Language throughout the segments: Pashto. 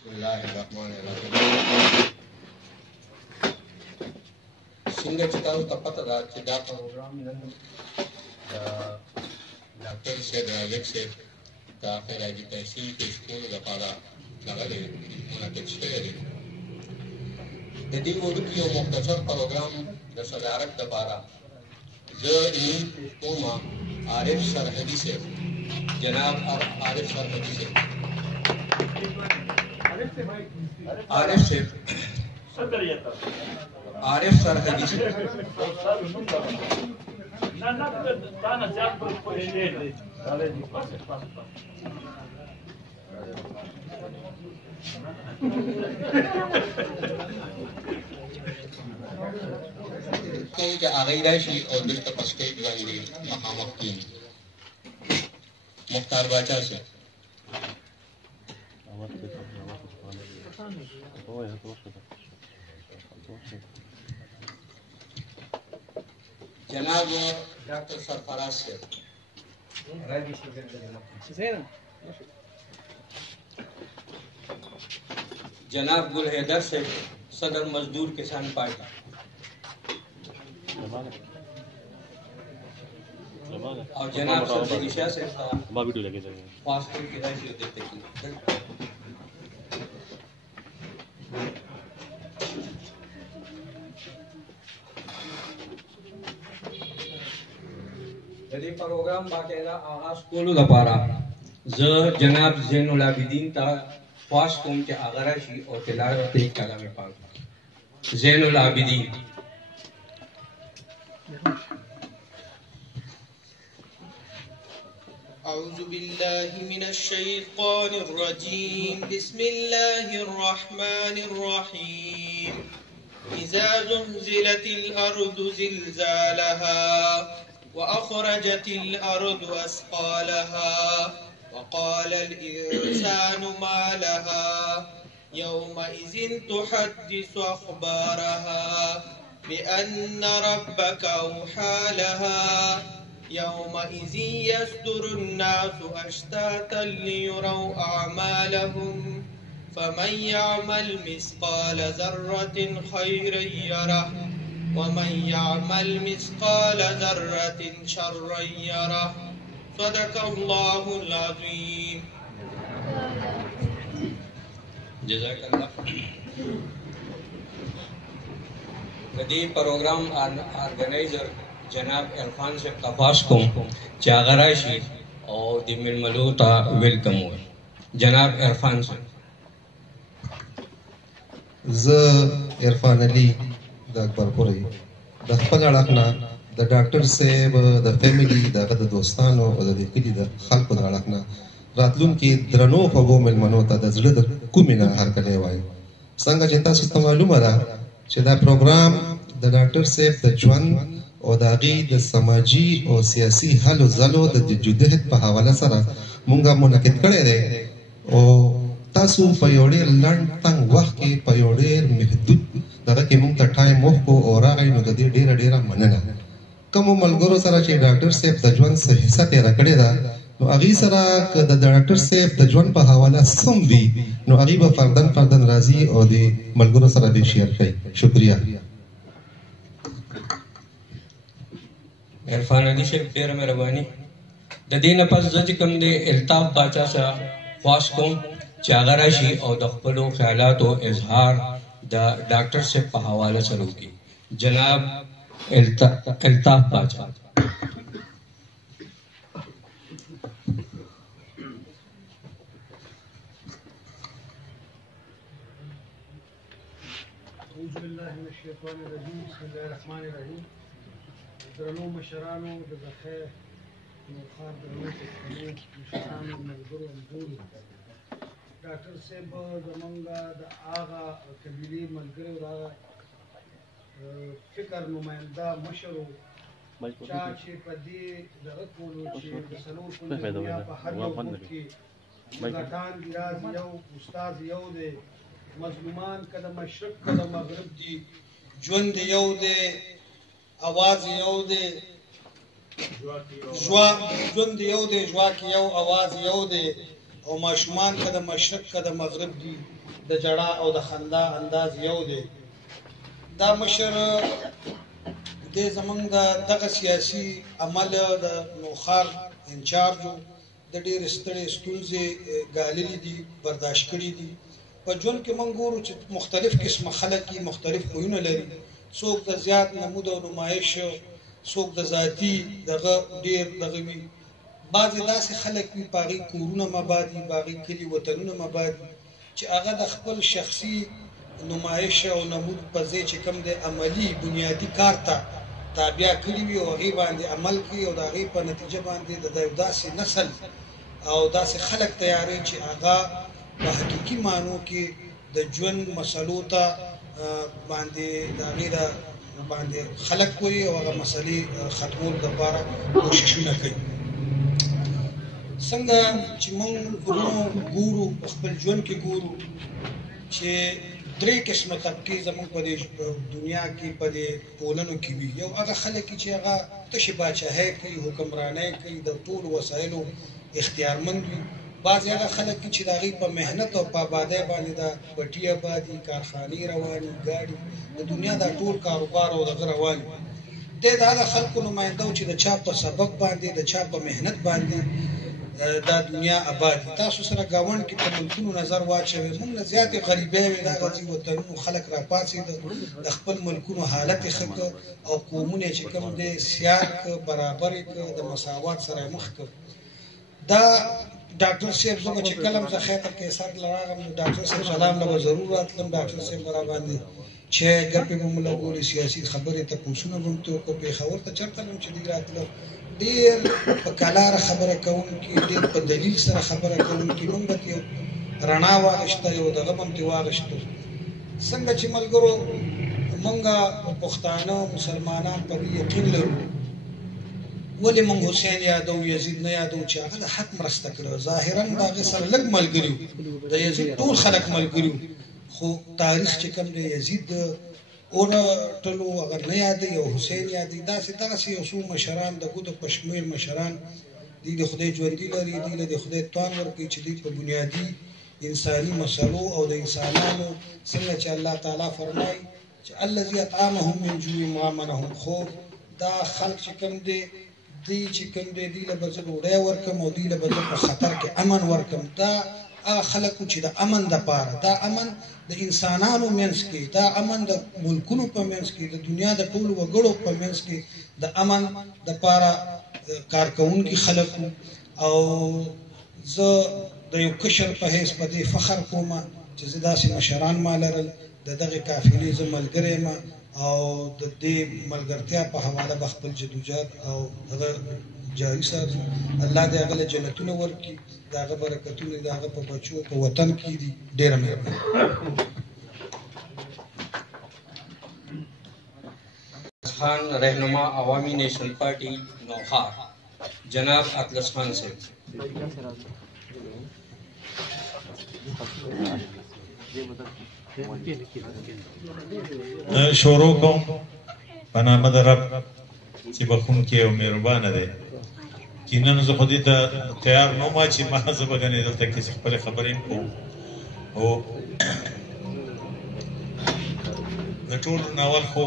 بسم الله الرحمن الرحیم. څنګه چې تاسو ته پته ده چې دا پروګرام نن د ډاکټر صاحب راجک صاحب د خیراجي تحصیل پیش کولو لپاره دغه دی منعقد شوی دی. د دې موضوع کې یو مختصر پروګرام د صدارت لپاره زه نیل پیش کوم عارف سرحدي صاحب، جناب عارف سرحدي صاحب. عارف صاحب عارف سرحدي صاحب. کوم چې هغه راشي او دلته په سټیج باندې مخامخ کېني. مختار باچا صاحب. جناب ڈاکٹر سرفراز صاحب. جناب گل حیدر صاحب، صدر مزدور کسان پارٹی. اور جناب سرفراز شاہ صاحب فاسٹر کی رائشی دیتے ہیں. دې پروګرام باقاعده آغاز کولو لپاره زه جناب زین العابدین ته خواست کوم چې هغه راشي او تلاوت کوي کلام پاک. زین العابدین. أعوذ بالله من الشيطان الرجيم. بسم الله الرحمن الرحيم. إذا زلزلت الأرض زلزالها وأخرجت الأرض أثقالها وقال الإنسان ما لها يومئذ تحدث أخبارها بأن ربك أوحى لها يومئذ يصدر الناس أشتاتا ليروا أعمالهم فمن يعمل مثقال ذرة خيرا يره ومن يعمل مثقال ذرة شرا يره. صدق الله العظيم. جزاک الله. د دې پروګرام ارګنایزر جناب عرفان صاحب تفاس کوم چې هغه راشي او د ململو ته ویلکم وي. جناب عرفان صاحب. زه عرفان علي د اکبرپورې د خپل اړخ نه د ډاکټر صاحب د فیملی دغه د دوستانو او د کلي د خلکو د اړخ نه راتلونکي درنو خوږو مېلمنو ته د زړه د کومې نه هرکلی وایم. څنګه چې تاسو ته معلومه ده چې دا پروګرام د ډاکټر صاحب د ژوند او د هغې د سماجي او سیاسي هلو ځلو د جدوجہد په حواله سره مونږ منعقد کړی دی او تاسو په یو ډېر لنډ تنګ وخت کې په یو ډېر محدود دغه کې مونږ ته ټایم وښکو او راغی نو د دې ډېره ډېره مننه. کومو ملګرو سره چې ډاکټر صاحب د ژوند څه حصه تېره کړې ده نو هغې سره که د ډاکټر صاحب د ژوند په حواله سم وي نو هغې به فردن راځي او د ملګرو سره به شیر کوي. شکریه. عرفان علي صاحب ډېره مهرباني. د دې نه پس زه چې کوم دی الطاف باچا سره خواست کوم چې هغه راشي او د خپلو خیالاتو اظهار د ډاکټر صاحب په حواله سره وکړي. جناب الطاف باچا. أعوذ بالله من الشيطان الرجيم. بسم الله الرحمن الرحيم. درنو مشرانو د خیر نوخار درنو مشرانو ملګرو همزولو ډاکټر صاحب زمونږ د هغه قبیلې ملګري او د هغه فکر نماینده مشر و چا چې په دې دغه کولو چې د څلور کونجه دنیا په هر یو ګوټ کې ملګران دي راز یو استاد یو دی مظلومان که د مشرق که د مغرب دي ژوند یو دی आवाज یو دی ژوند یو دی ژواک یو आवाज یو دی او ماشومان که د مشرق که د مغرب دي د جړا او د خندا انداز یو دی. دا مشر د زمونږ دغه سیاسي عمل د نوخار انچارجو د ډېرې ستړې ستونزې ګاللي دي، برداشت کړي دي. په ژوند کې موږ ګورو چې مختلف قسمه خلک یې مختلف خویونه لري. څوک د زیات نمود او نمایش، څوک د ذاتي دغه ډېر دغه وي. بعضې داسې خلک وي په هغې کورونه مباد وي، په هغې کلي وطنونه مباد وي چې هغه د خپل شخصي نمایش او نمود په ځای چې کوم دی عملي بنیادي کار ته تابع کړي وي او هغې باندې عمل کوي او د هغې په نتیجه باندې د یو داسې نسل او داسې خلک تیاری چې هغه په حقیقي معنو کې د ژوند مسلو ته باندې د هغې باندې خلک کوي او هغه مسلې ختمولو دپاره کوششونه کوي. څنګه چې موږ ګورو په خپل ژوند کې ګورو چې درې قسمه طبقې زموږ په دې دنیا کې په دې ټولنو کې وي. یو هغه خلک چې هغه تشې باچاهۍ کوي، حکمرانۍ کوي، د ټولو وسایلو اختیارمند وي. بعضې هغه خلک چې د هغې په محنت او په آبادۍ باندې د پټي آبادي، کارخانې رواني، ګاډي، د دنیا دا ټول کاروبار او دغه روان وي. دی د هغه خلکو نماینده و چې د چا په سبب باندې، د چا په محنت باندې دا دنیا آباد دي. تاسو سره ګاونډ کې په ملکونو نظر واچوئ، موږ نه زیاتې غریبۍ وې، دا غځي وطنونو خلک راپاڅېده، د خپل ملکونو حالت یې ښه کړ او قومونه یې چې کوم دی سیال کړ، برابر یې کړ، د مساوات سره یې مخ کړ. دا ډاکټر صاحب زه به چې کله هم زه خیبر کیسر له راغلم نو ډاکټر صاحب سلام له به ضرور راتلم. ډاکټر صاحب به راباندې چای ګپې به مو لګولې، سیاسي خبرې تپوسونه به مو ته وکړو. پېښور ته چېرته لم چې دوی راتلل، ډېر په کلاره خبره کوونکي، ډېر په دلیل سره خبره کوونکي. موږ به یو رڼا واغېسته، یو دغه به هم ترې واغېستو. څنګه چې ملګرو موږ پښتانه مسلمانان په دې یقین لرو، ولې موږ حسین یادو، یزید نه یادو چې هغه د حق مرسته کړې. ظاهرا د هغې سره لږ ملګري وو، د یزید ټول خلک ملګري وو، خو تاریخ چې کوم دی یزید ټولو اگر نه یادوي او حسین یادوي. داسې یو څو مشران د ګوتو په شمېر مشران دوی د خدای ژوندي لري، دوی له د خدای توان ورکوي چې دوی په بنیادي انساني مسلو او د انسانانو څنګه چې الله تعالی فرمایي چې الذي اطعمهم من جوع وآمنهم خوف. دا خلک چې کوم دی دوی چې کوم دی دوی له به زه ډوډۍ ورکړم او دوی له به زه په خطر کې امن ورکړم. دا هغه خلکو چې د امن دپاره، دا امن د انسانانو منځ کې، دا امن د ملکونو په منځ کې، د دنیا د ټولو وګړو په منځ کې د امن دپاره کارکوونکي خلک. او زه د یو کشر په حیث په دې فخر کوم چې زه داسې مشران ما لرل، د دغې قافلې زه ملګری یم او د دې ملګرتیا په حواله به خپل جدوجهد او هغه جاري ساتم. الله دې هغه له جنتونه ورکړي، د هغه برکتونه د هغه په بچو په وطن کې دي. ډېره مهرباني. خان رهنما عوامی نیشنل پارٹی نوخار جناب اطلس خان صاحب. شروع کوم په نامه د رب چې بخونکی او مهربانه دی. کینن زه خو دې ته تیار نه وم چې ما زه به ګنې دلته کې خپلې خبرې کوم. او د ټولو نه اول خو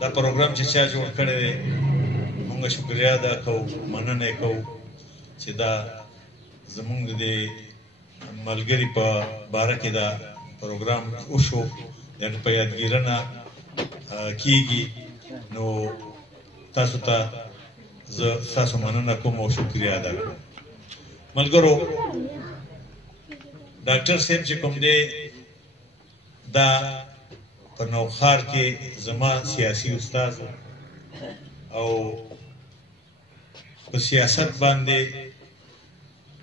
دا پروګرام چې چا جوړ کړی دی مونږ شکریا ادا کوو، مننه یې کوو چې دا زمونږ د دې ملګري په باره کې دا پروګرام وشو، یعنې په یادګیرنه کیږي. نو تاسو ته زه ستاسو مننه کوم او شکریا ادا کوم. ملګرو، ډاکټر صاحب چې کوم دی دا په نوخار کې زما سیاسي استاد او په سیاست باندې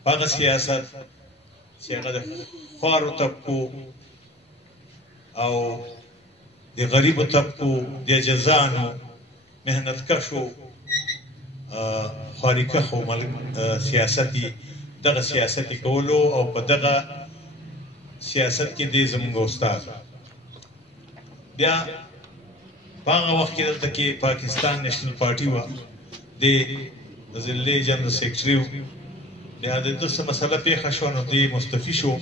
هغه سیاست چې هغه د خوارو طبقو او د غریبو طبقو د جزانو محنتکشو خواریکښو سیاستي دغه سیاستي کولو او په دغه سیاست کې دی زموږ استاد. بیا په هغه وخت کې دلته کې پاکستان نیشنل پارټي وه، د ضلعې جنرال سیکرټري و. بیا د ده څه مسله پېښه شوه نو دی مستفي شو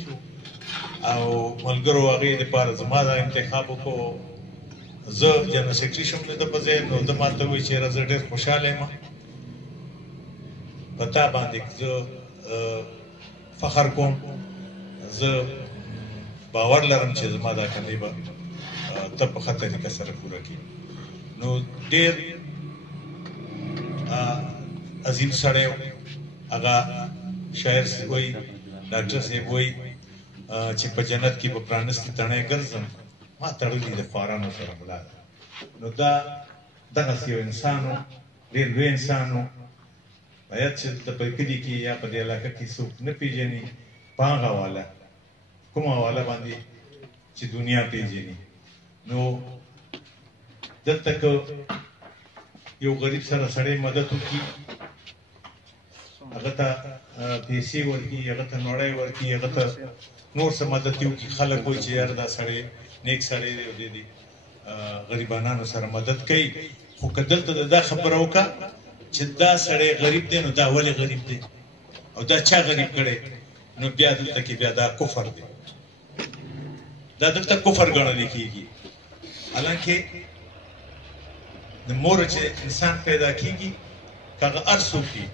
او ملګرو هغې دپاره زما دا انتخاب وکړو. زه جنرال سیکرټري شوم د ده په ځای، نو ده ماته وویل چې یاره زه ډېر خوشحاله یم په تا باندې، زه فخر کوم، زه باور لرم چې زما دا کندې به ته په ښه طریقه سره پوره کړي. نو ډېر عظیم سړی و هغه. شاعر وایي، ډاکټر صاحب وایي چې په جنت کې به پرانستې تڼۍ ګرځم، ما تړلي د خوارانو سره ملا ده. نو دا دغسې یو انسان و، ډېر لوی انسان و. باید چې د په کلي کې یا په دې علاقه کې څوک نه پېژني په هغه حواله، کومه حواله باندې چې دنیا پېژني. نو دلته که یو غریب سره سړی مدد وکړي، هغه ته پیسې ورکړي، هغه ته نوړی ورکړي، هغه ته نور څه مدد وکړي، خلک وایي چې یاره دا سړی نیک سړی دی او د غریبانانو سره مدد کوي. خو که دلته د دا خبره وکړه چې دا سړی غریب دی، نو دا ولې غریب دی او دا چا غریب کړی، نو بیا دلته کې بیا دا کفر دی، دا دلته کفر ګڼلی کېږي. حالانکې د موره چې انسان پیدا کېږي، که هغه هر څوک وي،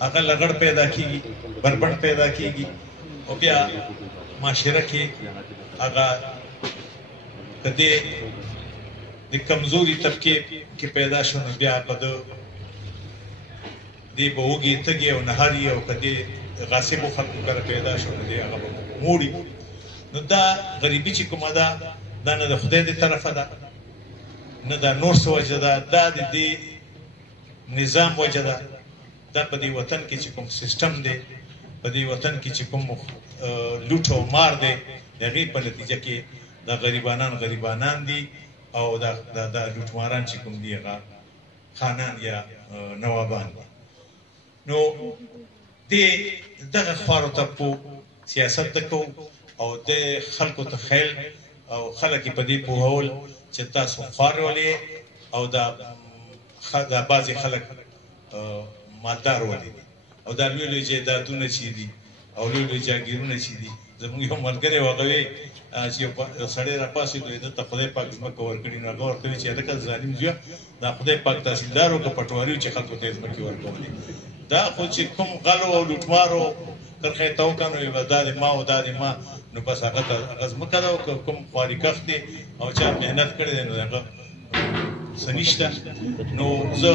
هغه لغړ پیدا کېږي، بربنډ پیدا کېږي، او بیا معاشره کې هغه که د کمزوري طبقې کې پیدا شو، نو بیا به دی به وږي تږي او نهاري، او که د غاصبو خلکو کره پیدا شو، نو دی هغه به موړي. نو دا غریبي چې کومه ده، دا نه د خدای د طرفه ده، نه دا نور څه وجه ده، دا د دې نظام وجه ده. دا په دې وطن کې چې کوم سیسټم دی، په دې وطن کې چې کوم لوټ او مار دی، د هغې په نتیجه کې دا غریبانان دي، او دا لوټماران چې کوم دي هغه خانان یا نوابان دي. نو دغه خوارو طبقو سیاست د کوو، او د خلکو ته خیل او خلک یې په دې پوهول چې تاسو خوار ولې، او دا بعضې خلک مالدار ولې دي، او دا لوی لوی جایدادونه چې دي او لوی لوی جاګیرونه چې دي. زموږ یو ملګری و، هغه وایي چې یو سړی راپاڅېد، وایي ده ته خدای پاک ځمکه ورکړي. نو هغه ورته وایي چې هلکه ظالم زویه، دا خدای پاک تحصیلدار و که پټواري و چې خلکو ته یې ځمکې ورکولې. دا خو چې کوم غلو او لوټمارو کرښې ته وکړه، نو دا د ما او دا د ما، نو بس هغه ته هغه ځمکه ده، او که کوم خواري کښ دی او چا محنت کړی دی، نو هغه څه نشته. نو زه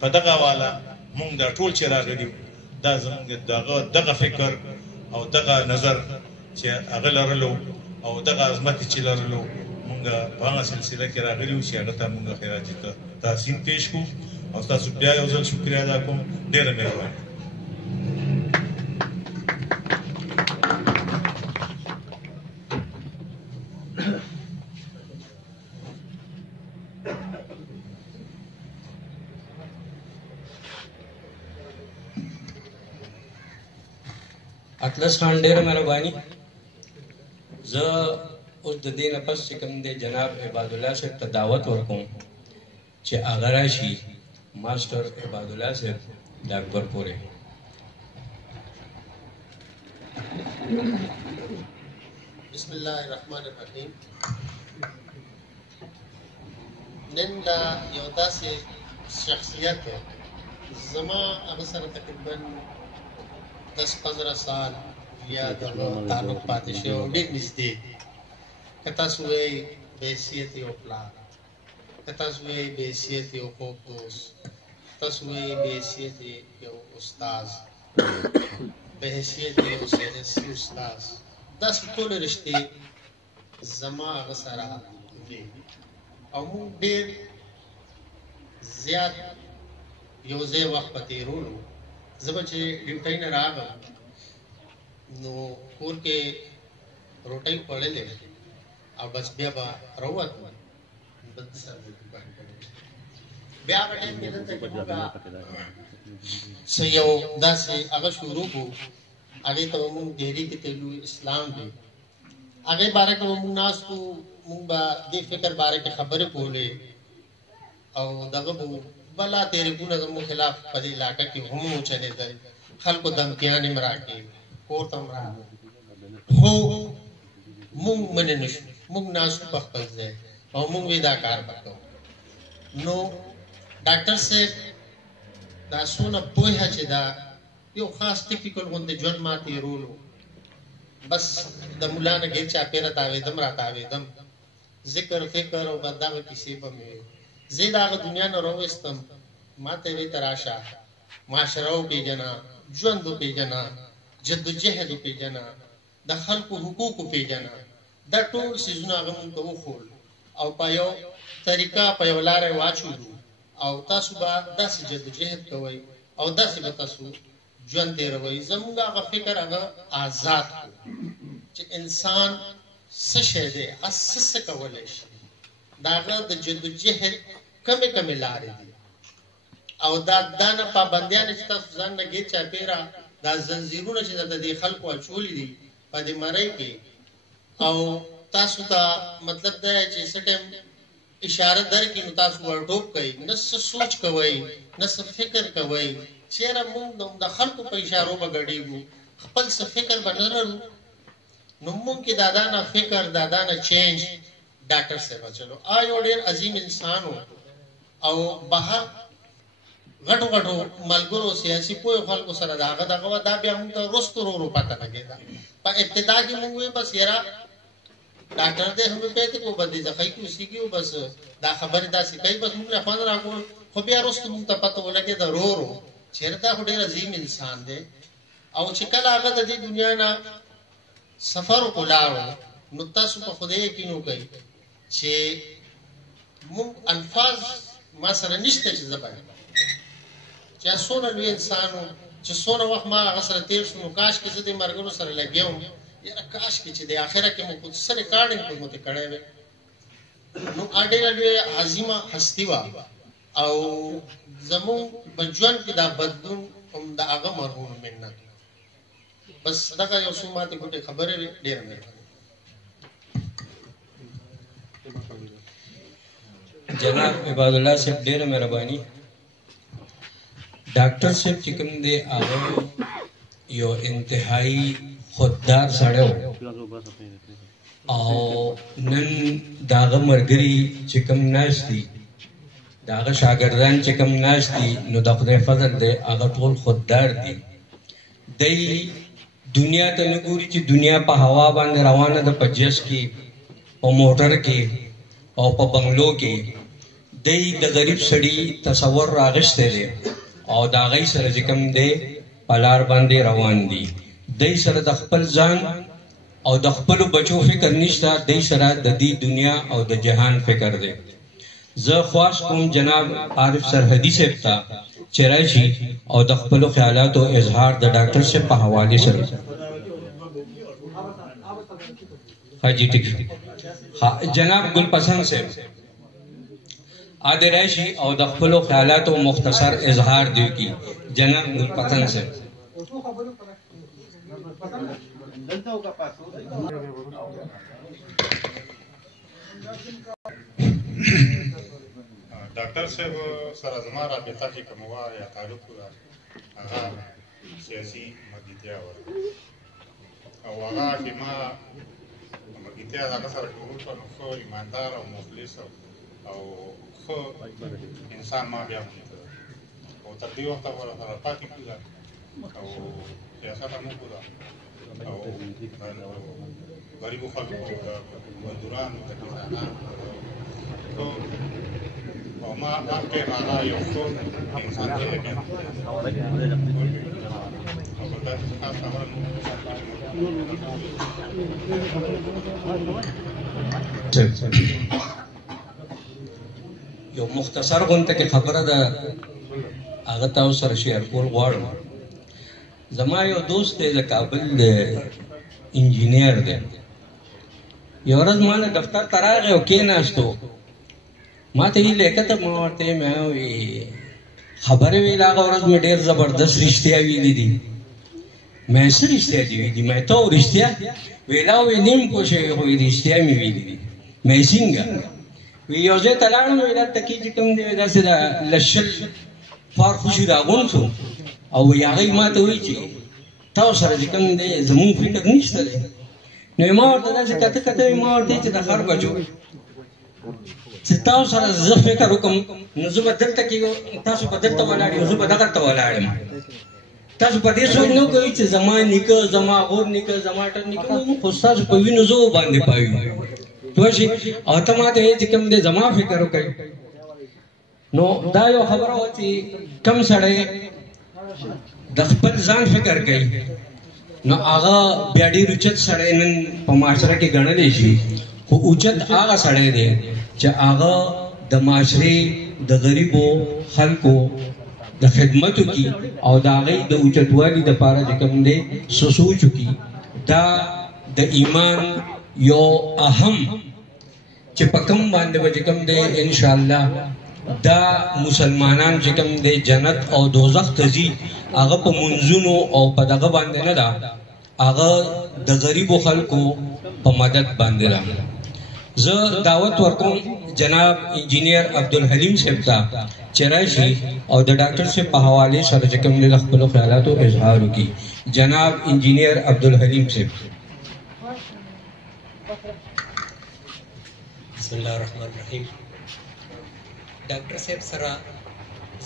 په دغه حواله مونږ دا ټول چې راغلي یو، دا زمونږ دغه فکر او دغه نظر چې هغه لرلو، او دغه عظمت چې لرلو، مونږ په هغه سلسله کې راغلي یو چې هغه ته مونږ خیراتي تحسین پیش کړو. او تاسو بیا یو ځل شکریه ادا کوم، ډېره مهرباني. اطلس خان ډېره مهرباني. زه اوس د دې نه پس چې کوم دی جناب عبادالله صاحب ته دعوت ورکوم چې هغه راشي، ماسټر عبادالله صاحب د اکبر پورې. بسم الله الرحمن الرحیم. نن دا یو داسې شخصیت زما هغه سره تقریبا 10-15 سال یا دغه تعلق پاتې شوی او ډېر نږدې. که تاسو وایئ بحیثیت یو پلار، که تاسو وایئ بحیثیت یو خوږ دوست، تاسو وایئ بحیثیت یو استاذ، بحیثیت یو سیاسي استاذ، داسې ټولې رشتې زما هغه سره وې. او موږ ډېر زیات یو ځای وخت په تېرولو. زه به چې ډیوټۍ نه راغلم، نو کور کې روټۍ خوړلې او بس بیا به راووتم، بیا هغه ټایم کې دلته کې موږ څه یو داسې هغه شروع کړو، هغې ته به موږ ډهلي کې تللو، اسلام دی، هغې باره کې به موږ ناست وو، موږ به دې فکر باره کې خبرې کولې، او دغه به بلا تحریکونه زموږ خلاف په دې علاقه کې هم وچلېدل، خلکو دمکیانې هم راکړې، کور ته هم راغلل. خو مونږ منې نشو، مونږ ناسو په خپل ځای او مونږ وی دا کار وکړو. نو ډاکټر صاحب دا څونه پوهه چې دا یو خاص ټیپیکل غوندې ژوند ما تېرولو، بس د ملا نه ګیر چاپېره تاوېدم را تاوېدم، ذکر فکر او دغه کیسې به مې زه د هغه دنیا نه راوویستم. ما ته وی ته راشه، معاشره وپېژنه، ژوند وپېژنه، جدوجهد وپېژنه، د خلکو حقوق وپېژنه. دا ټول څیزونه هغه مونږ ته وښول او په یو طریقه په یو لاره یې واچولو او تاسو به داسې جدوجهد کوئ او داسې به تاسو ژوند تېروئ. زموږ هغه فکر هغه آزاد کړو چې انسان څه شی دی، څه کولی شي، د هغه د جدوجهد کمې کمې لارې دي او دا نه پابندیانې چې تاسو ځان نه ګیر چاپېره دا زنځیرونه چې د دې خلکو اچولي دي په دې مرۍ کې، او تاسو ته مطلب دا چې څه ټایم اشاره درکړي نو تاسو ورټوپ کوئ، نه څه سوچ کوئ، نه څه فکر کوئ. چېرې موږ د خلکو په اشارو به ګډېږو، خپل څه فکر به نه لرو. نو موږ کې دا نه فکر، دا نه چینج ډاکټر صاحب چلو یو ډېر عظیم انسان و او بهر غټو غټو ملګرو سیاسي پوهو خلکو سره د هغه دغه دا بیا موږ ته وروستو ورو پته لګېده. په ابتدا کې موږ وایو بس یاره ډاکټر دی هومیوپیتھ کو بدې ځخی کې اوسېږي او بس دا خبرې داسې کوي، بس موږ له خوند راکول. خو بیا وروسته موږ ته پته ولګېده ورو ورو چېرې دا خو ډېر عظیم انسان دی. او چې کله هغه د دې دنیا نه سفر ولاړو نو تاسو په خدای یقین وکړئ چې موږ الفاظ ما سره نشته چې زه بیان چې څونه لوی انسان و، چې څونه وخت ما هغه سره تېر شو. نو کاش کې زه دې ملګرو سره لګیا وم، یاره کاش کې چې د آخره کې مو خود څه ریکارډینګ خو مو ته کړی وی. نو ډېره لویه عظیمه هستي وه او زمونږ په ژوند کې دا بدلون هم د هغه مرحوم منت. بس دغه یو څو ماته ګوتې خبرې وې. ډېره مهرباني. جناب عباد الله صاحب ډېره مهرباني. ډاکټر صاحب چې کوم دی هغه یو انتهایی خوددار سړی و او نن د هغه ملګري چې کوم ناست دي، د هغه شاګردان چې کوم ناست دي، نو د خدای فضل دی هغه ټول خوددار دي. دی دنیا ته نه ګوري چې دنیا په هوا باندې روانه ده، په جس کې، په موټر کې او په بنګلو کې. دی د غریب سړي تصور راغشتی دی او د هغې سره چې کوم دی په لار باندې روان دي. دی سره د خپل ځان او د خپلو بچو فکر نشته، دی سره د دې دنیا او د جهان فکر دی. زه خواست کوم جناب عارف سرحدي صاحب ته چې راشي او د خپلو خیالاتو اظهار د ډاکټر صاحب په حوالې سره. حاجی ټیک جناب ګلپسند صاحب آدھے راشي او د خپلو خیالاتو مختصر اظهار دی کی. جناب ګلپسند صاحب ډاکټر صاحب سره زما رابطه چې کومه وه یا تعلق وه هغه سیاسي ملګرتیا وه او هغه چې ما ملګرتیا د هغه سره جوړ کړه نو ښه ایماندار او مخلص او ښه انسان ما بیا ولیده او تر دې وخته به راسره پاتې کړه او سیاست هم وکړه او غریبو خلکو د مزدورانو د کسانانو او ما کې هغه یو څو انسان دی لکه او دا خاص خبره یو مختصر غونډه کې خبره ده هغه تاسو سره شیر کول غواړم. زما یو دوست دی د کابل د انجینیر دی. یو ورځ ما له دفتر ته راغی او کېناستو، ما ته یې لیکه ما ورته مې وی خبرې ویل هغه ورځ مې ډېر زبردست رښتیا ویلي دي. مې څه رښتیا دي ویلي؟ مې ته رښتیا ویلا وی نیم پوه شوې خو رښتیا مې ویلي دي. مې څنګه وی یو ځای ته لاړم ویل هلته کې چې کوم دی داسې د لشل فار خوشي راغونډ شو او وی هغې ما ته وایي چې تاسو سره چې کوم دی زمونږ فکر نشته دی نو ما ورته داسې کته کته ما ورته چې د هر بجو چې تاسو سره زه فکر وکړم نو زه به دلته کې تاسو به دلته ولاړ یو زه به دغلته ولاړ یم تاسو په دې سوچ نه کوئ چې زما نیکه زما غور نیکه زما ټر نیکه نو خو ستاسو په وینو زه باندې پایو پوه شئ او ته ماته چې کوم دی زما فکر وکړئ نو دا یو خبره وه چې کوم سړی د خپل ځان فکر کوي نو هغه بیا ډېر اوچت سړی نن په معاشره کې ګڼلی شي خو اوچت هغه سړی دی چې هغه د معاشرې د غریبو خلکو د خدمتو کی او د هغې د اوچتوالي دپاره چې کوم دی څه سوچ وکړي دا د ایمان یو اهم چې په کوم باندې به چې کوم دی انشاءالله دا مسلمانان چې کوم دی جنت او دوزخ ته ځي هغه په منځونو او په دغه باندې نه ده هغه د غریبو خلکو په مدد باندې ده زه دعوت ورکوم جناب انجینیر عبدالحلیم صاحب ته چې راشي او د ډاکټر صاحب په حوالې سره چې کوم دی د خپلو خیالاتو اظهار وکړي جناب انجینیر عبدالحلیم صاحب بسم الله الرحمن الرحیم ډاکټر صاحب سره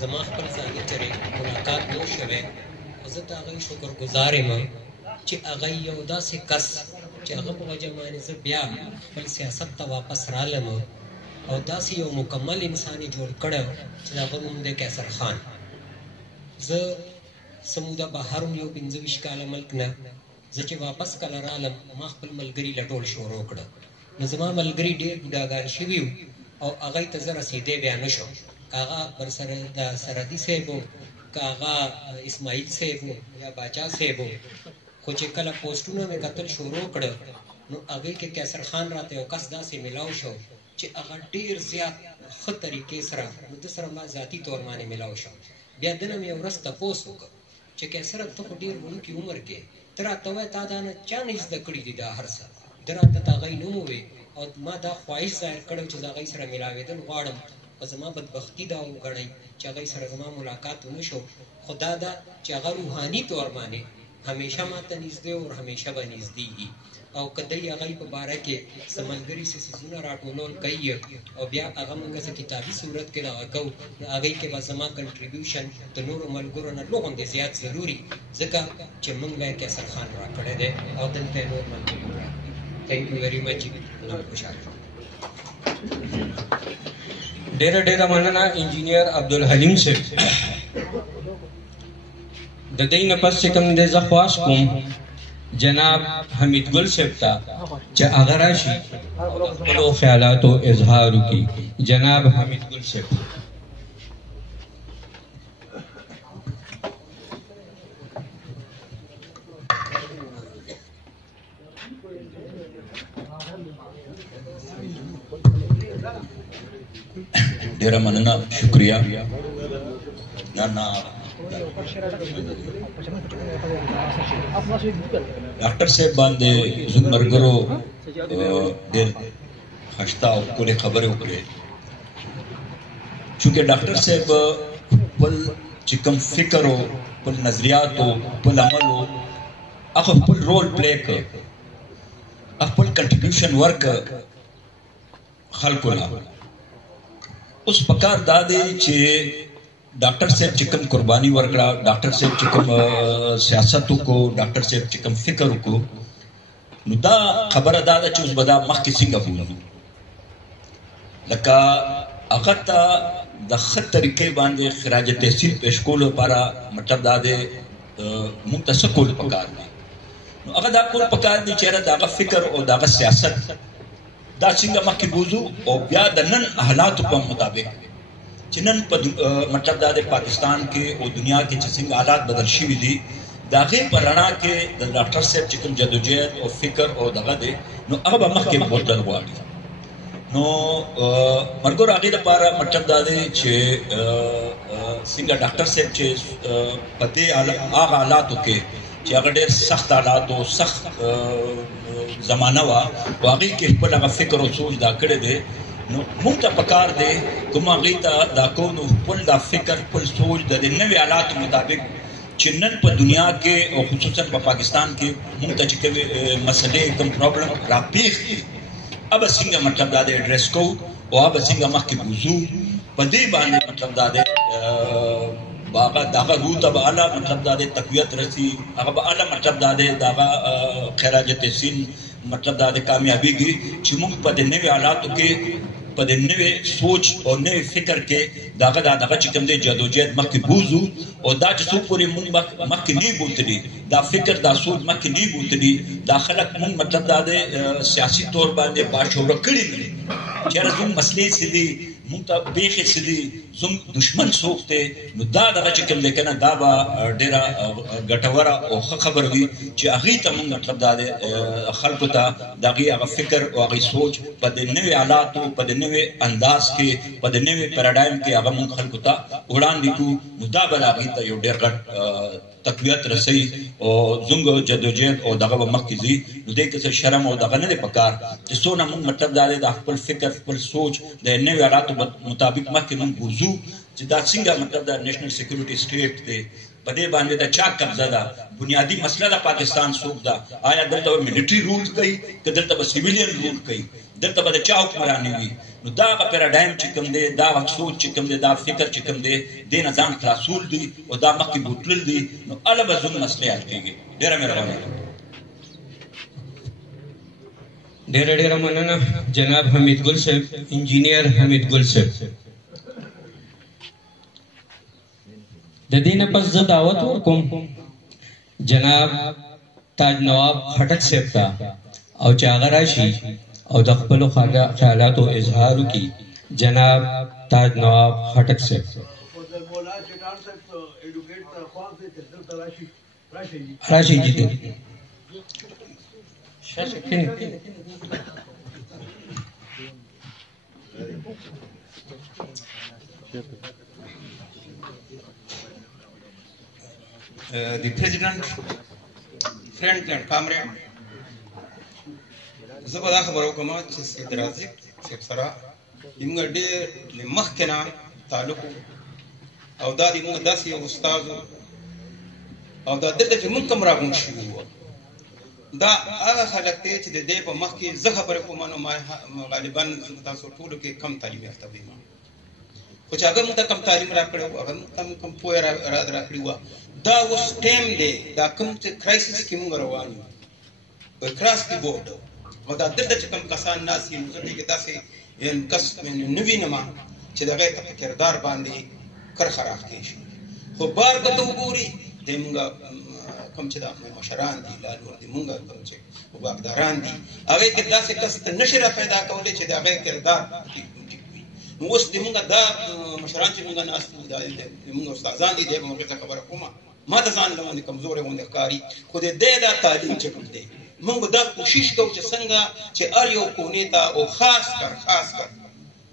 زما خپل ځاني چرې ملاقات نه شوی خو زه د هغوی شکرګزار یم چې هغه یو داسې کس چې هغه په وجه باندې زه بیا خپل سیاست ته واپس رالم او داسې یو مکمل انسان یې جوړ کړی چې د هغه نوم دی قیصر خان زه څه موده بهر وم یو 25 کاله ملک نه زه چې واپس کله رالم ما خپل ملګري لټول شروع کړه نو زما ملګري ډېر بوډاګان شوي وو او هغوی ته زه رسېدی بیا نه شم که هغه برسره د سرحدي صاحب و که هغه اسماعیل صاحب و یا باچا صاحب و خو چې کله پوسټونه مې کتل شروع کړه نو هغوی کې قیصر خان راته یو کس داسې میلاو شو چې هغه ډېر زیات ښه طریقې سره نو ده سره ما ذاتي طور باندې میلاو شو بیا ده نه مې یو ورځ تپوس وکړ چې قیصره ته خو ډېر وړوکي عمر کې ته راته وایه تا دا نه چا نه زده کړي دي دا هر څه ده راته د هغوی نوم ووې او ما دا خواهش ظاهر کړی چې زه هغوی سره میلاوېدل غواړم خو زما بدبختي دا وګڼئ چې هغوی سره زما ملاقات ونه شو خو دا ده چې هغه روحاني طور باندې همیشه ما ته نږدې او همیشه به نږدې وي او که دی هغوی په باره کې څه ملګري څه څیزونه راټولول کوي او بیا هغه موږ څه کتابي صورت کې دغه کوو نو هغوی کې به زما کنټریبیوشن د نورو ملګرو نه لوغوندې زیات ضروري ځکه چې موږ له قیصر خان راکړی دی او دلته یې نور ملګري راکړي Thank you very much. ډیره ډیره مننه انجینیر عبدالحلیم صاحب د دې نه پس چې کوم دی زه خواست کوم جناب حمید ګل صاحب ته چې هغه راشي او د خپلو خیالاتو اظهار وکړي جناب حمید ګل صاحب ډیره مننه شکریه نانا ډاکټر صاحب باندې زموږ ملګرو ډېر خشته او ښکلې خبرې وکړې چونکې ډاکټر صاحب خپل چې کوم فکر و خپل نظریات و خپل عمل و هغه خپل رول پلی کړ خپل کنټریبیوشن ورکړ خلکو له اوس پکار دا دی چې ډاکټر صاحب چې کوم قرباني ورکړه ډاکټر صاحب چې کوم سیاست وکړو ډاکټر صاحب چې کوم فکر وکړو نو دا خبره دا ده چې اوس به دا مخکې څنګه بولو لکه هغه ته د ښه طریقې باندې خراج تحصیل پیش کولو لپاره مطلب دا دی موږ ته څه کول پکار دی نو هغه دا کول پکار دی چې د هغه فکر او د هغه سیاست دا څنګه مخکې بوځو او بیا د نن حالاتو په مطابق چې نن په مطلب دا د پاکستان کې او دنیا کې چې څنګه حالات بدل شوي دي د هغې په رڼا کې د ډاکټر صاحب چې کوم جدوجہد او فکر او دغه دی نو هغه به مخکې بوتل غواړي نو ملګرو هغې دپاره مطلب دا دی چې څنګه ډاکټر صاحب چې په دې هغه حالاتو کې چې هغه ډېر سخت حالات او سخت زمانه وه او هغې کې خپل هغه فکر او سوچ دا کړی دی نو موږ ته پکار دی کوم هغې ته دا کوو نو خپل دا فکر خپل سوچ د دې نوي حالاتو مطابق چې نن په دنیا کې او خصوصا په پاکستان کې موږ ته چې کومې مسلې کوم پرابلم راپېښ دي هغه څنګه مطلب دا دی اډرس کوو او هغه څنګه مخکې بوځو په دې باندې مطلب دا دی داغه روح ته به اعلی مطلب دا دی تقویت رسي هغه به اعلی مطلب دا دی داغه خراج تحسین مطلب دا دی کامیابیږي چې موږ په دې نوي حالاتو کې په دې نوې سوچ او نوې فکر کې دغه چې کوم دی جدوجہد مخکې بوځو او دا چې څو پورې موږ مخکې نه بوتلي دا فکر دا سوچ مخکې نه بوتلي دا خلک موږ مطلب دا دی سیاسي طور باندې باشعوره کړي دي چېرې زموږ مسلې څه دي موږ ته پېښې څه دي زموږ دشمن څوک دی نو دا دغه چې کوم دی که نه دا به ډېره ګټوره او ښه خبر وي چې هغې ته موږ مطلب دا دی خلکو ته د هغې هغه فکر او هغې سوچ په دې نوې حالاتو په دې نوې انداز کې په دې نوې پیراډایم کې هغه موږ خلکو ته وړاندې کړو نو دا به د هغې ته یو ډېر غټ تقویت رسوي او زموږ جدوجہد او دغه به مخکې ځي نو دې کې څه شرم او دغه نه دی پکار چې څونه موږ مطلب دا دی د خپل فکر خپل سوچ د نوې حالاتو مطابق مخکې موږ بوځو چې دا څنګه مطلب دا نیشنل سیکورټي سټیټ دی په دې باندې د چا قبضه ده بنیادي مسله د پاکستان څوک ده آیا دلته به ملټري رول کوي که دلته به سیویلین رول کوي دلته به د چا حکمراني وي نو دا هغه پیراډایم چې کوم دی دا هغه سوچ چې کوم دی دا فکر چې کوم دی دې نه ځان خلاصول دي او دا مخکې بوتلل دي نو هله به زموږ مسلې حل کېږي ډېره مهرباني ډېره مننه جناب حمید ګل صاحب انجینیر حمید ګل صاحب د دې نه پس زه دعوت ورکوم جناب تاج نواب خټک صاحب ته او چې هغه راشي او د خپلو خیالاتو اظهار وکړي جناب تاج نواب خټک صاحب راشي جی the president, friend and comrade. زبر دا خبرو کوم چې سید رازق صاحب سره موږ ډېر مخکنه تعلق او دا د موږ داسې یو استاد او دا دلته چې موږ کوم راغون شوي وو دا هغه خلک دی چې د دې په مخ کې زه خبرې کوم نو ما غالبا تاسو ټولو کې کم تعلیم یافته ویم خو چې هغه موږ ته کم تعلیم راکړی وو هغه موږ کم پوهه راکړې وه دا اوس ټایم دی دا کوم چې کرایسس کې موږ روان یو په کراس کې بورډ او دا دلته چې کوم کسان ناست دي نو زه دې کې داسې کس نه وینم چې د هغې ته په کردار باندې کرښه راښکې شي خو بار که ته وګوري د موږ کوم چې دا مشران دي لالور دي موږ کوم چې واکداران دي هغې کې داسې کس ته نشي را پیدا کولی چې د هغې کردار نو اوس د موږ دا مشران چې موږ ناست دي دا موږ استادان دي دی به موږ ته خبره کومه ما ته ځان له باندې کمزوری غوندې ښکاري خو د دې دا تعلیم چې کوم دی موږ دا کوشش کوو چې څنګه چې هر یو کونې ته او خاص کر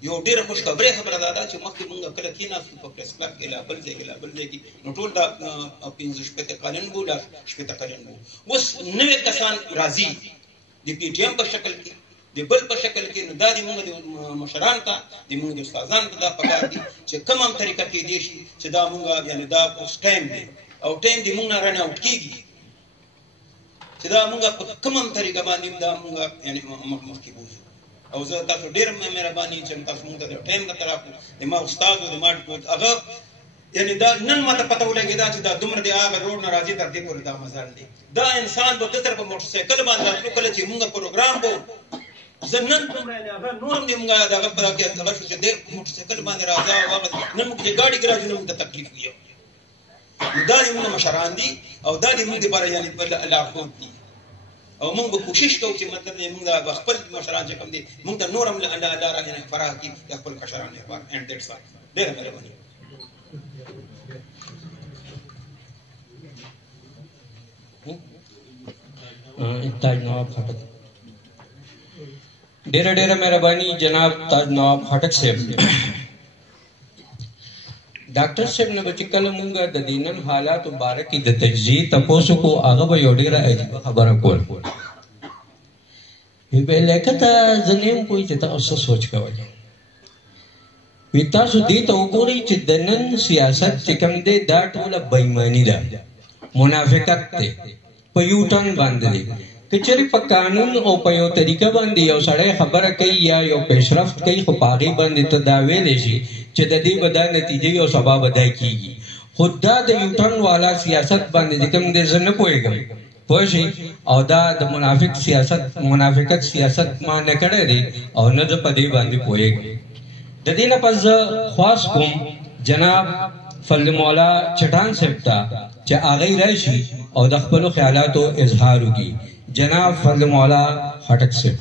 یو ډېره خوشخبرۍ خبره دا ده چې مخکې موږ کله کېناستو په پریس کلب کې لا بل ځای کې نو ټول دا 15 کلن وو لا 15 کلن وو اوس نوې کسان راځي د پی ټي ایم په شکل کې د بل په شکل کې نو دا د موږ د مشران ته د موږ د استادانو ته دا پکار دي چې کوم هم طریقه کېدی شي چې دا موږ یعنې دا اوس ټایم دی او ټایم د موږ نه رن آوټ کېږي چې دا موږ په کوم هم طریقه باندې دا موږ یعنې مخکې بوځو او زه تاسو ډېر مهرباني چې تاسو موږ ته د ټایم راته راکړو د ما استاد و د ما هغه یعنې دا نن ماته پته ولګېده چې دا دومره د هغه روډ نه راځي تر دې پورې دا مزل دی دا انسان به دلته په موټرسایکل باندې راتلو کله چې موږ پروګرام به زه نن دومره هغه نور هم دې موږ دغه په کې هغه شو چې د موټرسایکل باندې راځه او هغه نن موږ د ګاډي کې راځو نو موږ ته تکلیف وي دا د موږ مشران دي او دا د موږ دپاره یعنې لارښود دي او موږ به کوشش کوو چې مطلب موږ د خپل مشران چې کوم دي موږ ته نور هم لاره فراهم کړي د خپل کشرانو لپاره اینډ دیټس آل ډېره مهرباني تاج نواب خټک ډېره مهرباني جناب تاج نواب خټک صاحب ډاکټر صاحب نه به چې کله مونږ د دې نن حالاتو باره کې د تجزیې تپوسو کو هغه به یو ډېره عجیبه خبره کول وی به لکه ته زه نه یم پوه چې تاسو سوچ کوئ وی تاسو دې ته وګورئ چې د نن سیاست چې کوم دی دا ټوله بېایماني ده منافقت ته په یوټن باندې کچری په قانون او په یو طریقه باندې یو سړی خبره کوي یا یو پیشرفت کوي خو پاغي باندې ته دا ویلې شي چې د دې بدا نتیجې او سبب ادا کیږي. خدا د یوټن والا سیاست باندې کوم دې زنه پويګم پوښي او دا د منافقت سیاست ما نه کړی دی او نه د پدې باندې پويګم. د دې نه پس خاص کوم جناب فضل مولا چټان صاحب ته چې هغه راشي او د خپل خیالاتو اظهار وکړي. جناب فضل مولا خټک صاحب.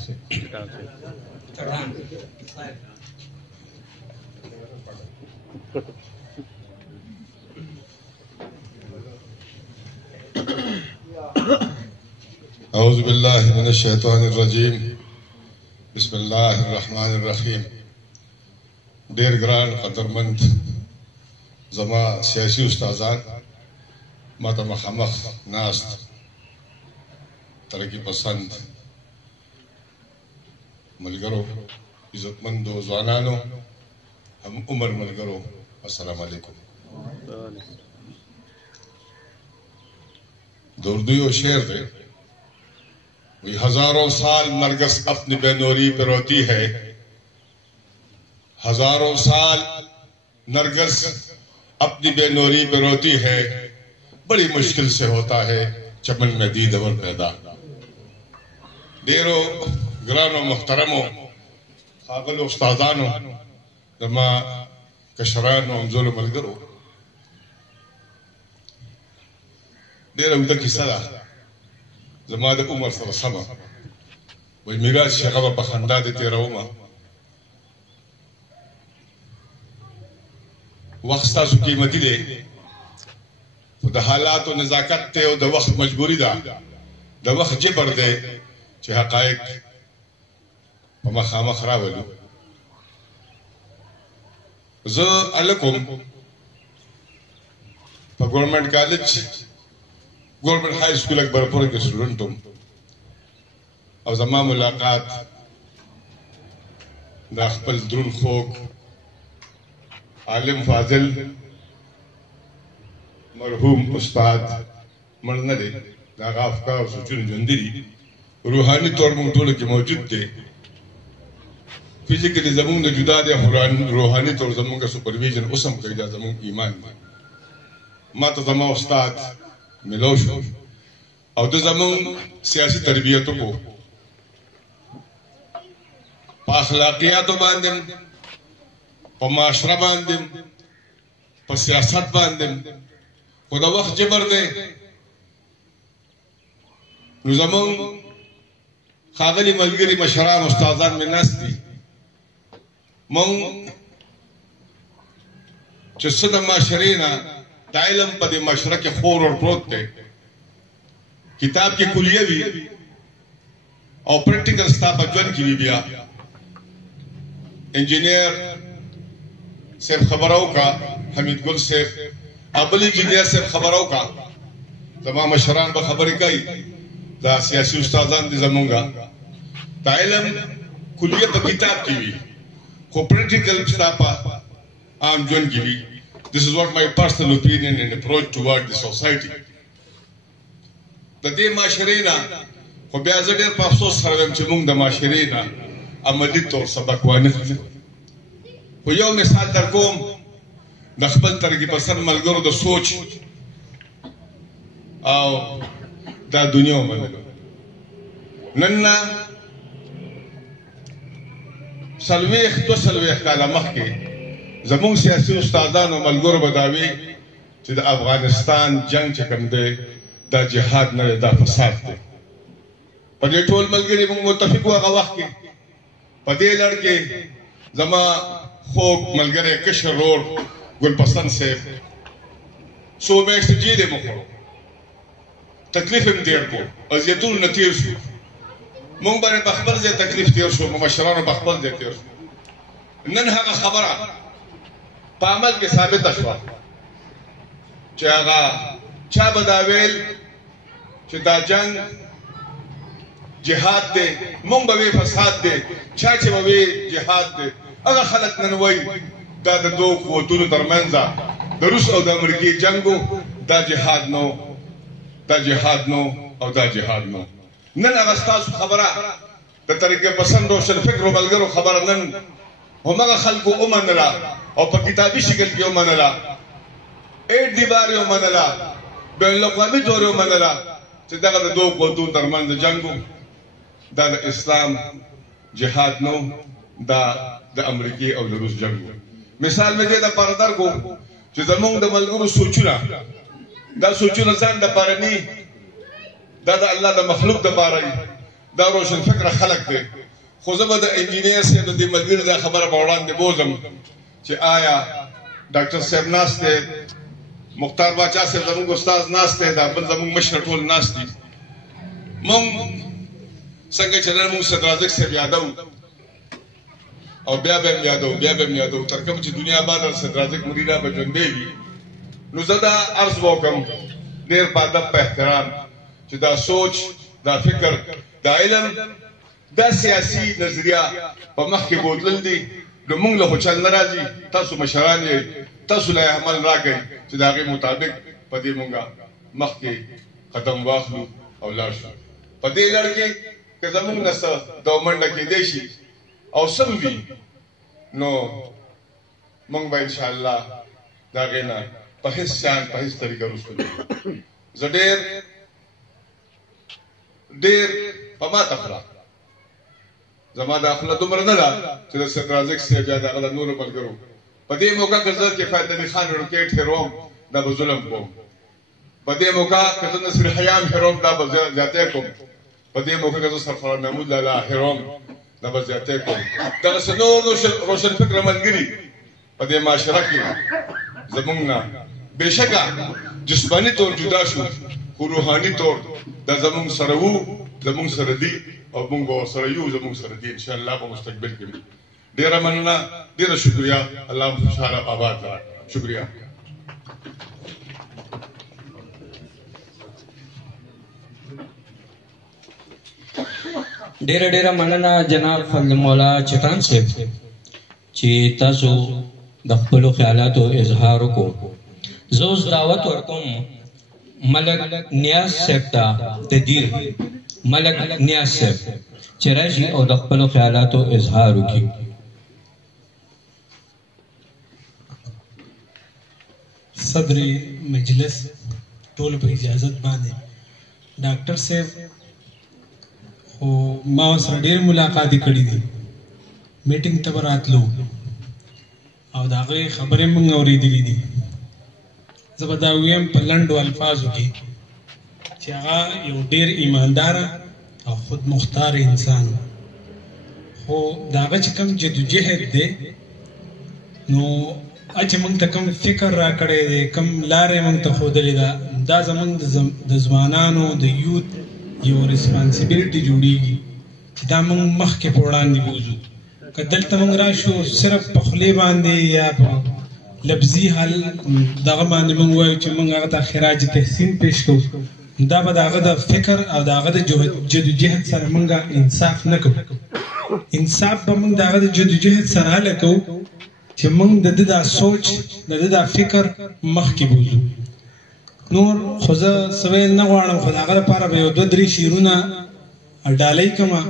اعوذ باللہ من الشیطان الرجیم بسم اللہ الرحمن الرحیم. ډیر ګران قدرمند زما سیاسی استادان ما ته مخامخ ناست ترقی پسند ملګرو عزتمندو ځوانانو هم عمر ملګرو السلام علیکم. د اردو یو شعر دی وی ہزاروں سال نرگس اپنی بے نوری پہ روتی ہے ہزاروں سال نرگس اپنی بے نوری پہ روتی ہے بڑی مشکل سے ہوتا ہے چمن میں دید اور پیدا. ډیرو ګرانو محترمو ښاغلو استادانو زما کشرانو همزولو ملګرو ډیره اوږده کیسه ده زما د عمر سره سمه وایي میراث چې هغه به په خندا دې تېرومه. وخت ستاسو قیمتي دی خو د حالاتو نزاکت دی او د وخت مجبوري ده د وخت جبر دی چې حقایق په مخامخ راولو. زه الکم په ګورنمنټ کالج گورنمنٹ ہائی اسکول اکبرپور کے اسٹوڈنٹ ہوں اور زما ملاقات دا خپل درون خوک عالم فاضل مرحوم استاد مړ دی دا هغه افکار او سوچونه ژوندي دي روحاني طور موږ ټول کې موجود دی. فزیکلی زمونږ نه جدا دی روحاني طور زمونږ سپرویژن اوس هم کوي دا زمونږ ایمان دی. ما ته زما استاد ملو شو او د زمون سیاسی تربیتو کو په اخلاقیاتو باندې په معاشره باندې په سیاست باندې خو د وخت جبر دی نو زمون ښاغلي ملګري مشران استادان مې ناست دي مونږ چې څه د معاشرې نه د علم په دې معاشره کې خور ور پروت دی کتاب کې کلیه وي او پریکټیکل ستا په ژوند کې وي. بیا انجینیر صاحب خبره وکړه حمید ګل صاحب ابل انجینیر صاحب خبره وکړه زما مشران به خبرې کوي دا سیاسي استادان دي زمونږه د علم کلیه په کتاب کې وي خو پریکټیکل ستا په عام ژوند کې وي. This is what my personal opinion and approach toward the society. د دې معاشرې نه خو بیا زه ډېر په افسوس سره وایم چې موږ د معاشرې نه عملي طور سبق وانخلو. خو یو مثال در کوم د خپل ترقي پسند ملګرو د سوچ او دا دنیا ومنلو. نن نه 40 کاله مخکې زمون سیاسي استادانو ملګرو به دا وی چې د افغانستان جنگ چې کوم دی دا جهاد نه دی دا فساد دی. په دې ټول ملګري موږ متفق وو هغه وخت کې په دې لړ کې زما خوږ ملګری کشر ورور ګل پسند صاحب څو میاشتې جیل یې وخوړو تکلیف یې تېر کړو اذیتونه نه تېر شو موږ باندې په خپل ځای تکلیف تېر شو مشرانو په خپل ځای تېر شو. نن هغه خبره په عمل کې ثابته شوه چې هغه چا به دا ویل چې دا جنگ جهاد دی مونږ به وی فساد دی چا چې به وی جهاد دی هغه خلک نن وایي دا د دوه قوتونو ترمنځ د روس او د امریکې جنګ دا جهاد نو دا جهاد نو او دا جهاد نو. نن هغه ستاسو خبره د طریقې پسند روشن فکرو ملګرو خبره نن همغه خلکو ومنله او په کتابي شکل کې ومنله، 8 دی بار یې ومنله، بین الاقوامي طور یې ومنله چې دغه د دوو قوتونو ترمنځ جنګ و. دا د اسلام جهاد نو، دا د امریکې او د روس جنګ و. مثال مې دې دپاره درکړو چې زمونږ د ملګرو سوچونه، دا سوچونه ځان دپاره نه، دا د الله د مخلوق دپاره وي، دا روشن فکره خلک دی. خو زه به د انجینیر صاحب د دې ملګري دا خبره به وړاندې بوځم چې آیا ډاکټر صاحب ناست دی، مختار باچا صاحب زمونږ استاد ناست دی، دا بل زمونږ مشر ټول ناست دي. مونږ څنګه چې نن مونږ صدراعظم صاحب یادو او بیا به هم یادو تر کومه چې دنیا آباده صدراعظم مدیره به ژوندی وي. نو زه دا عرض به وکړم ډېر په ادب په احترام چې دا سوچ، دا فکر، دا علم، دا سیاسي نظریه په مخ کې بوتلل دي. نو موږ له خو چل نه راځي، تاسو مشران یې، تاسو له عمل راکړئ چې د هغې مطابق په دې مونږ مخکې قدم واخلو او لاړ شو. په دې لړ کې که زموږ نه څه دومنډه کېدی شي او سم وي نو موږ به انشاءالله د هغې نه په هېڅ شان په هېڅ طریقه رسو نه. زه ډېر په ما تخره زما دا خوله دومره نه ده چې د صدراعظم صاحب یا د هغه د نورو ملګرو په دې موقع که زه کفایت علي خان روکیټ هېروم دا به ظلم کوم. په دې موقع که زه نصر حیام هېروم دا به زیاتی کوم. په دې موقع که زه سرفراز محمود لالا هېروم دا به زیاتی کوم. دغسې نور روشن فکره ملګري په دې معاشره کې زموږ نه بېشکه جسماني طور جدا شو، خو روحاني طور دا زموږ سره وو، زموږ سره دي او موږ به ورسره یو، زموږ سره دي انشاءالله په مستقبل کې. ډېره مننه، ډېره شکریه. الله خوشحاله آباد لره. شکریه. ډېره مننه جناب فضل مولا چټان صاحب چې تاسو د خپلو خیالاتو اظهار وکړو. زه اوس دعوت ورکوم ملک نیاز صاحب ته، د دیر ملک نیاز صاحب چې راشي او د خپلو خیالاتو اظهار وکړي. صدر مجلس ټول په اجازت باندې ډاکټر صاحب خو ما سره ډېر ملاقاتې کړي دي، میټینګ ته به راتلو او د هغې خبرې موږ اورېدلې دي. زه به دا ویم په لنډو الفاظو کې چې هغه یو ډېر ایمانداره او خود مختار انسان و، خو د هغه چې کوم جدوجهد دی نو چې موږ ته کوم فکر را کړی دی، کوم لارې موږ ته ښودلې ده، دا زموږ د ځوانانو د یوت یو ریسپانسیبلټي جوړېږي چې دا موږ مخکې په وړاندې بوځو. که دلته موږ راشو صرف په خولې باندې یا په لفظي حل دغه باندې موږ وایو چې موږ هغه ته خراج تحسین پیش کوو، دا به د هغه د فکر او د هغه د جدوجهد سره موږ انصاف نه کوو. انصاف به موږ د هغه د جدوجهد سره هله کوو چې موږ د ده دا سوچ، د ده دا فکر مخکې بوځو. نور خو زه څه ویل نه غواړم، خو د هغه لپاره به یو 2-3 شعرونه ډالۍ کړمه.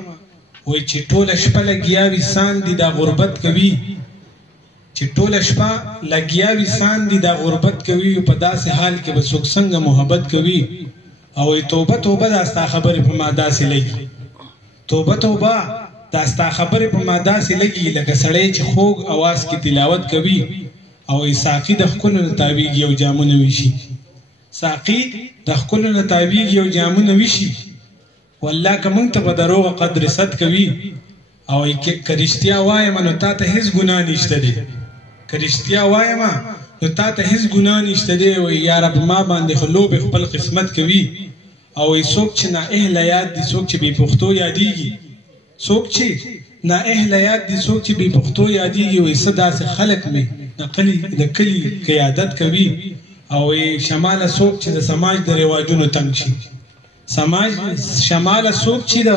وایي چې ټوله شپه لګیا وي سان دي دا غربت کوي، چې ټوله شپه لګیا وي سان دي دا غربت کوي، په داسې حال کې به څوک څنګه محبت کوي. او وایي توبه توبه دا ستا خبرې په ما داسې لګي، توبه توبه دا ستا خبرې په ما داسې لګي لکه سړی چې خوږ اواز کې تلاوت کوي. او وایي ساقي د ښکلو نه تاویږي یو جامونه ویشي، ساقي د ښکلو نه تاویږي یو جامونه ویشي. والله که موږ ته په دروغه قدر صد کوي. او وایي که رښتیا وایم نو تا ته هېڅ ګناه نشته دی، که رښتیا وایم نو تا ته هېڅ ګناه نشته دی. وایي یا رب ما باندې خو لوبې خپل قسمت کوي. او وایي څوک چې نااهله یاد دي، څوک چې بې پښتو یادېږي، څوک چې نااهله یاد دي، څوک چې بې پښتو یادېږي. وایي څه داسې خلک مې د کلي قیادت کوي. او وایي شماله څوک چې د سماج د رواجونو تنګ شي، شماله څوک چې د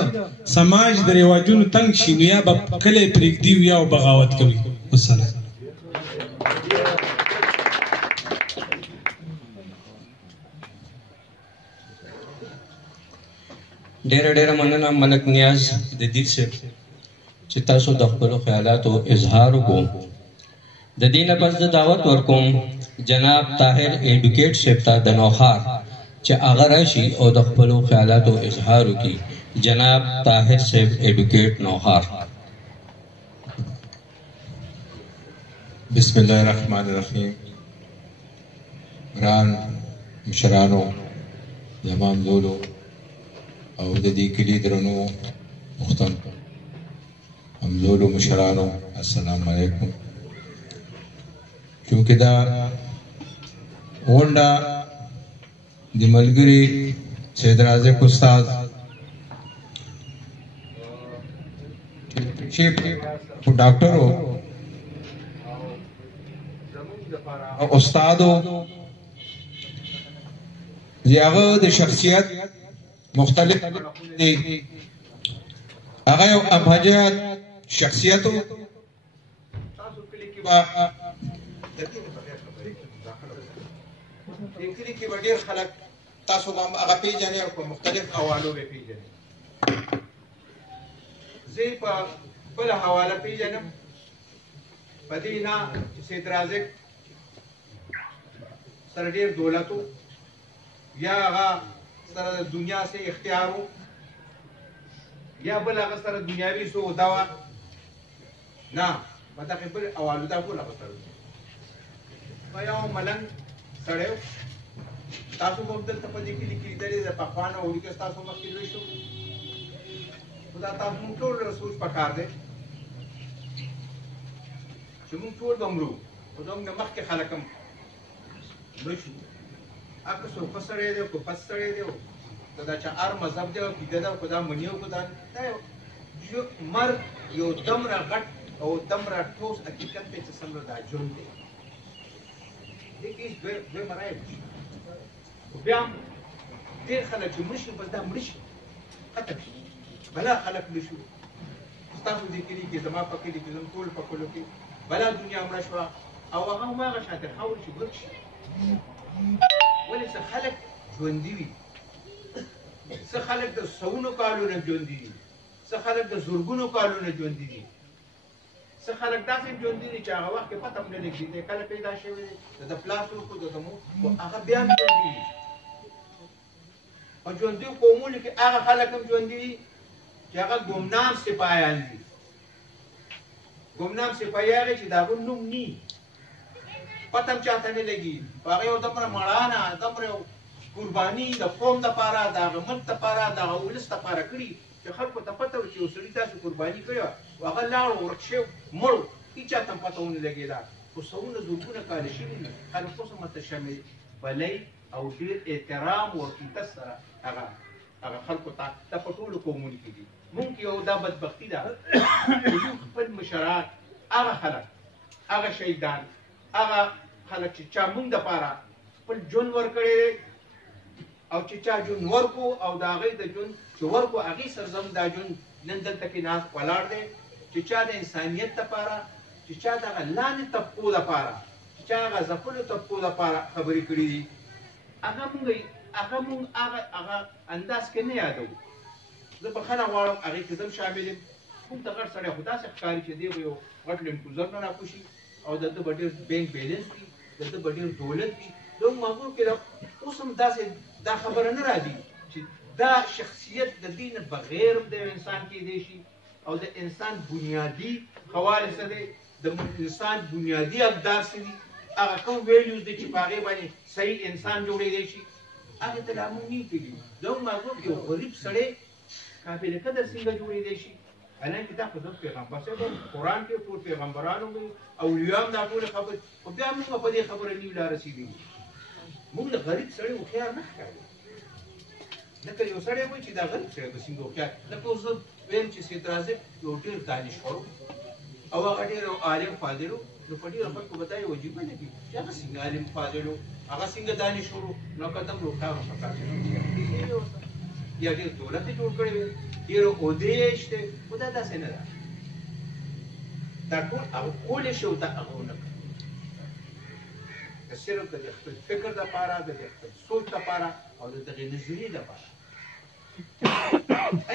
سماج د رواجونو تنګ شي نو یا به کلی پرېږدي یا به بغاوت کوي. والسلام. ډېره مننه ملک نیاز د دید صاحب چې تاسو د خپلو خیالاتو اظهار وکړو. د دې نه پس د دعوت ورکوم جناب طاهر ایډوکیټ صاحب ته د نوښار چې هغه راشي او د خپلو خیالاتو اظهار وکړي. جناب طاهر صاحب ایډوکیټ نوښار. بسم الله الرحمن الرحیم. ګران مشرانو، امام زولو او د دې کلي درنو مختم همزولو مشرانو، السلام علیکم. چونکې دا غونډه د ملګري سید رازق استاد چې ډاکټرو استادو چې هغه د شخصیت مختلف دي، هغه یو امهجات شخصیتو کلی کې به ډېر خلک تاسو به هغه پېژنئ او په مختلف حوالو به پېژنئ. زه په بله حواله پېژنم په دې نه چې سید رازق سره ډېر دولت و یا هغه سره د دنیا سه اختیار و یا بل هغه سره دنیاوي سودا وه. نه په دغې بل حوالو دا ټول هغه سره په یو ملنګ سړی و. تاسو به هم دلته په دې کلي کې لیدلې د پخوا نه وړي که ستاسو مخکې لوی شو، خو دا تاسو مونږ ټول سوچ پکار دی چې مونږ ټول به مرو، خو زموږ نه مخکې خلک هم مړه شو. هغه څوک ښه سړی دی که بد سړی دی، که دا چا هر مذهب دی او عقیده ده، که دا مني او که دا مرګ یو دومره غټ او دومره ټوس حقیقت دی چې څومره دا ژوند دی. دې کې هېڅ دوی مرایب نشته. خو بیا هم ډېر خلک چې مړه شي بس دا مړه شي، ختم شي. بلا خلک مړه شو. ستاسو دې کلي کې زما په کلي کې زموږ ټول په کلو کې بلا دنیا مړه شوه او هغه هماغه شاته خاورې چې ګرد شي. ولې څه خلک ژوندي وي، څه خلک د سوونو کالو نه ژوندي دي، څه خلک د زرګونو کالو نه ژوندي دي، څه خلک داسې ژوندي دي چې هغه وخت کې پته هم نه لګي دی کله پیدا شوي دي، د پلار څوک و د مور، خو هغه بیا هم ژوندي دي. په ژوندي قومونو کې هغه خلک هم ژوندي دي چې هغه ګمنام سپایان دي. ګمنام سپایي هغه چې د هغه نوم ني، پته هم چاته نه لګي. هغه یو دومره مړانه، دومره یو قرباني د قوم دپاره، د هغه ملک دپاره، د هغه ولس دپاره کړي چې خلکو ته پته وه چې یو سړي داسې قرباني کړې وه او هغه لاړ ورک شو مړ، هېچ چاته هم پته ونه لګېده. خو سوونه زرګونه کاله شوي دي، خلک اوس هم ورته شملۍ او ډېر احترام او عقیدت سره هغه خلکو ته دا په ټولو قومونو کې دي. مونږ یو دا بدبختي ده چې موږ خپل مشران، هغه خلک، هغه شهیدان، هغه خلک چې چا مونږ دپاره خپل ژوند ورکړی دی او چې چا ژوند ورکو او د هغوی د ژوند چې ورکو هغې سره زموږ دا ژوند نن دلته کې ناست ولاړ دی، چې چا د انسانیت دپاره، چې چا د هغه لاندې طبقو دپاره، چې چا هغه ځپلو طبقو دپاره خبرې کړي دي، هغه مونږ هغه انداز کې نه یادوو. زه بخښنه غواړم هغې کې زه هم شامل یم. موږ ته غټ سړی خو داسې ښکاري چې دی به یو غټ لینکوزر نه راکوشي او د ده به ډېر بینک بیلنس وي، د ده به ډېر دولت وي. زموږ مغرور کې اوس هم داسې دا خبره نه راځي چې دا شخصیت د دې نه بغیر د یو انسان کېدی شي او د انسان بنیادي خواص څه دی، د انسان بنیادي اقدار څه دي، هغه کوم ویلیوز دي چې په هغې باندې صحیح انسان جوړېدی شي، هغې ته لا موږ نه یو پوهېږو. زموږ مغرور کې یو غریب سړی قابل قدر څنګه جوړېدی شي، حالانکې دا خو زموږ پیغمبر صاحب قرآن کې ټول پیغمبرانو اولیاء هم دا ټولې خبرې، خو بیا موږ په دې خبره نه یو لا رسېدلي. موږ له غریب سړی هوښیار نه ښکاري. لکه یو سړی وایي چې دا غریب سړی به څنګه هوښیار، لکه اوس زه ویم چې سید رازق یو ډېر دانشور او هغه ډېر عالم فاضل و، نو په ډېرو خلکو به دا یو عجیبه لګي چې هغه څنګه عالم فاضل و، هغه څنګه دانشور و، نو که دم هوښیار یا ډېر دولت یې جوړ کړی وي، ډېرو عهدې یې شته، خو دا داسې نه ده. دا ټول هغه کولی شي او دا هغه ونه کړي. صرف د خپل فکر دپاره، د خپل سوچ دپاره او د دغې نظریې دپاره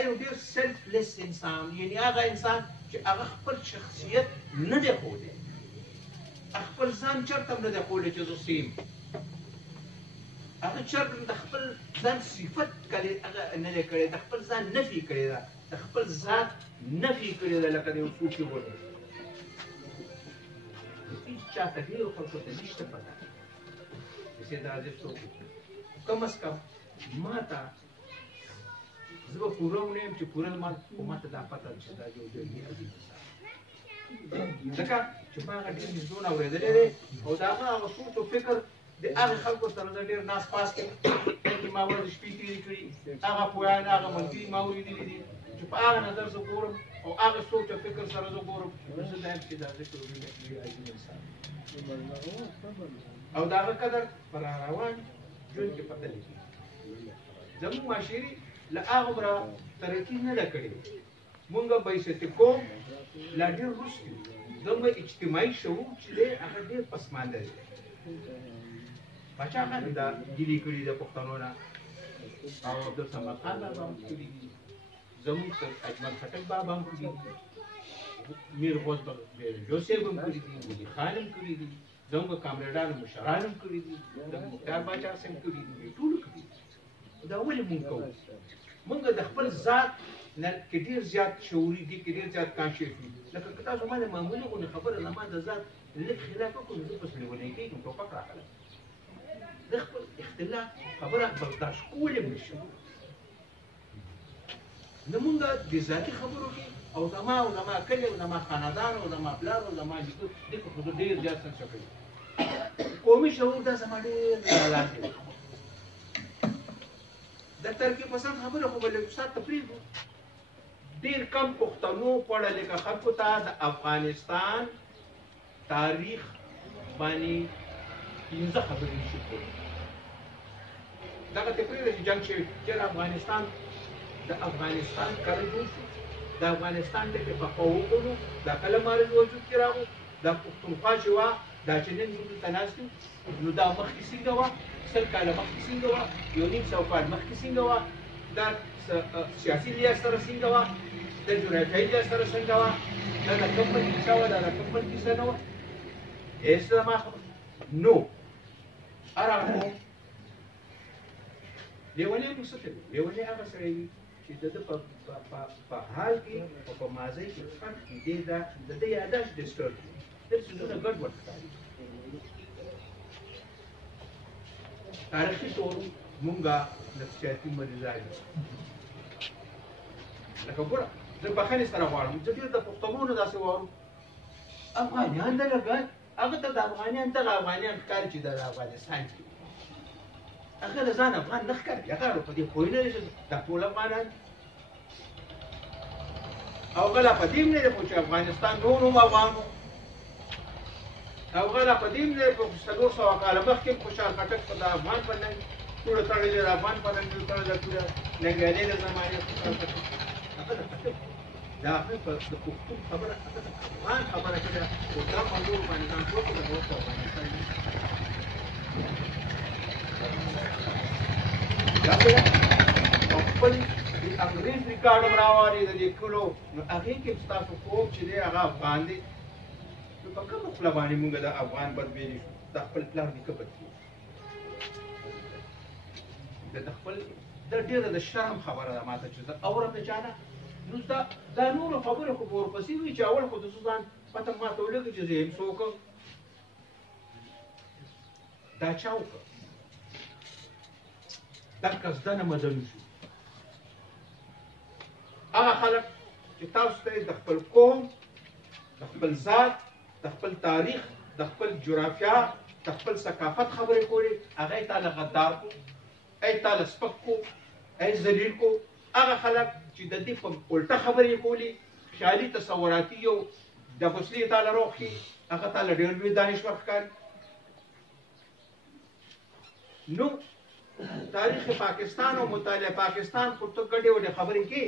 یو ډېر سیلفلیس انسان، یعنې هغه انسان چې هغه خپل شخصیت نه دی ښودی، خپل ځان چېرته هم نه دی ښودی چې زه څه یم. هغه چېرته د خپل ځان صفت هغه نه دی کړی، د خپل ځان نفي کړې ده، د خپل ذات نفي کړې ده، لکه د یو صوفي غوندې. هېڅ چاته ډېرو خلکو ته نشته پته چې سید عازب څوک و. کم از کم ما ته زه به پوره ونه یم چې پوره خو ما ته دا پته ده چې دا یو ډېر عظیم انسان ځکه چې ما هغه ډېر نږدې اورېدلی دی او د هغه هغه سوچ او فکر د هغې خلکو سره زه ډېر ناست پاست یم چې ما ورځ شپې تېرې کړي، هغه پوهیان هغه ملګري ما اورېدلي دي چې په هغه نظر زه ګورم او هغه سوچ او فکر سره زه ګورم، نو زه دا یم چې دا ذکر ډېر عظیم انسان او د هغه قدر په راروان ژوند کې پته لګي. زموږ معاشري له هغومره ترقي نه ده کړې، مونږ بیسطي قوم لا ډېر وروسته یو، زموږ اجتماعي شعور چې دی هغه ډېر پسمانده دی. پاچاخان دا ګیلې کړي د پښتنو نه او عبدالصمد خان بابا هم کړي دي، زموږ اجمل خټک بابا هم کړي دي، میر غوث بېرنجو صاحب هم کړي دي، ولي خان هم کړي دي، زموږ کامریډانو مشران هم کړي دي، د مختار باچا صاحب هم کړي دي، ټولو کړي دي. دا ولې مونږ کوو؟ مونږ د خپل ذات نه کې ډېر زیات شعوري دي، کې ډېر زیات کانشیس دي. لکه که تاسو ما د معمولي غوندې خبره زما د ذات لږ خلاف وکړو نو زه پسې لیونی کېږم، ټوپک راغلی. د خپل اختلاف خبره برداشت کولی هم نشم. نه مونږ د ذاتي خبرو کې او زما کلي او زما خاندان او زما پلار او زما نیکه دې کې خو ډېر زیات سنجه کوي. قومي شعور دا زما ډېر لاندې دی. د ترکیب پسند خبره خو به لږ ساعت ته پرېږدو. ډېر کم پښتنو پړه لیکه خلکو ته د افغانستان تاریخ باندې 15 خبرې نشي کولی. دغه ته پرېږده چې جنګ شوی، چېرې افغانستان د افغانستان کله جوړ شو، د افغانستان ټکې پخوا وکړو، دا کله مارج وجود کې راغو، دا پښتونخوا چې وه دا چې نن موږ دلته ناست یو نو دا مخکې څنګه وه، 100 کاله مخکې څنګه وه، 1.5 کال مخکې څنګه وه، دا سیاسي لحاظ سره څنګه وه، د جغرافیایي لحاظ سره څنګه وه، دا د کوم بل کیسه وه، دا د کوم بل کیسه نه وه. هېڅ زما خبره نو هر هغه قوم لیونی موږ څه کوي؟ لیونی هغه سړی وي چې د ده په حال کې او په ماضي کې فرق دی، د ده یاداشت ډسټرب وي، ډېر څیزونه ګډوډ ښکاري. تاریخي طور مونږ نفسیاتي مریضان یو. لکه ګوره زه بخښنې سره غواړم، زه ډېر د پښتنو نه داسې واورم افغانیان دغه ګډ هغه ته د افغانیان دغه افغانیان ښکاري چې د افغانستان کې هغه د ځان افغان نه ښکاري، هغه په دې پوه نه دی چې دا ټول افغانان او هغه لا په دې هم نه دی پوه چې افغانستان نور هم افغان و، او هغه لا په دې هم نه دی پوه چې 400 کاله مخکې خوشحال خټک په د افغان په ننګ ټوله تړلې د افغان په ننګ تړلې ټوله ننګیالۍ د زمانې خوشحال خټک هغه د خټک دا هغه د پښتون خبره هغه د افغان خبره کړې خو دا موضوع باندې ځان پوه کړه د اوس افغانستان او خپل د انګریز ریکارډ هم راواري د لیکلو نو هغې کې ستاسو خوب چې دی هغه افغان دی. نو په کومه خوله باندې مونږ د افغان بدبیلي شو؟ د خپل پلار نیکه بدبیلي د خپل دا ډېره د شرم خبره ده ماته چې زه اورم د چا نه. نو دا نورو خبرې خو به ورپسې وي چې اول خو د څه ځان پته ماته ولګي چې زه یم څوک دا چا وکړه دا قصدنه مدني شو. هغه خلک چې تاسو ته د خپل قوم د خپل ذات د خپل تاریخ د خپل جغرافیا د خپل ثقافت خبرې کولې هغه یې تاله غدار کو، ای تاله سپک کو، ای ذلیل کو. هغه خلک چې د دې په الټه خبرې کولې خیالي تصوراتي یو د غسلې تاله روغ کړي هغه تاله ډېر لوی دانشور ښکاري. نو تاریخ پاکستان او مطالعه پاکستان خو ته ګډې وډې خبرې کې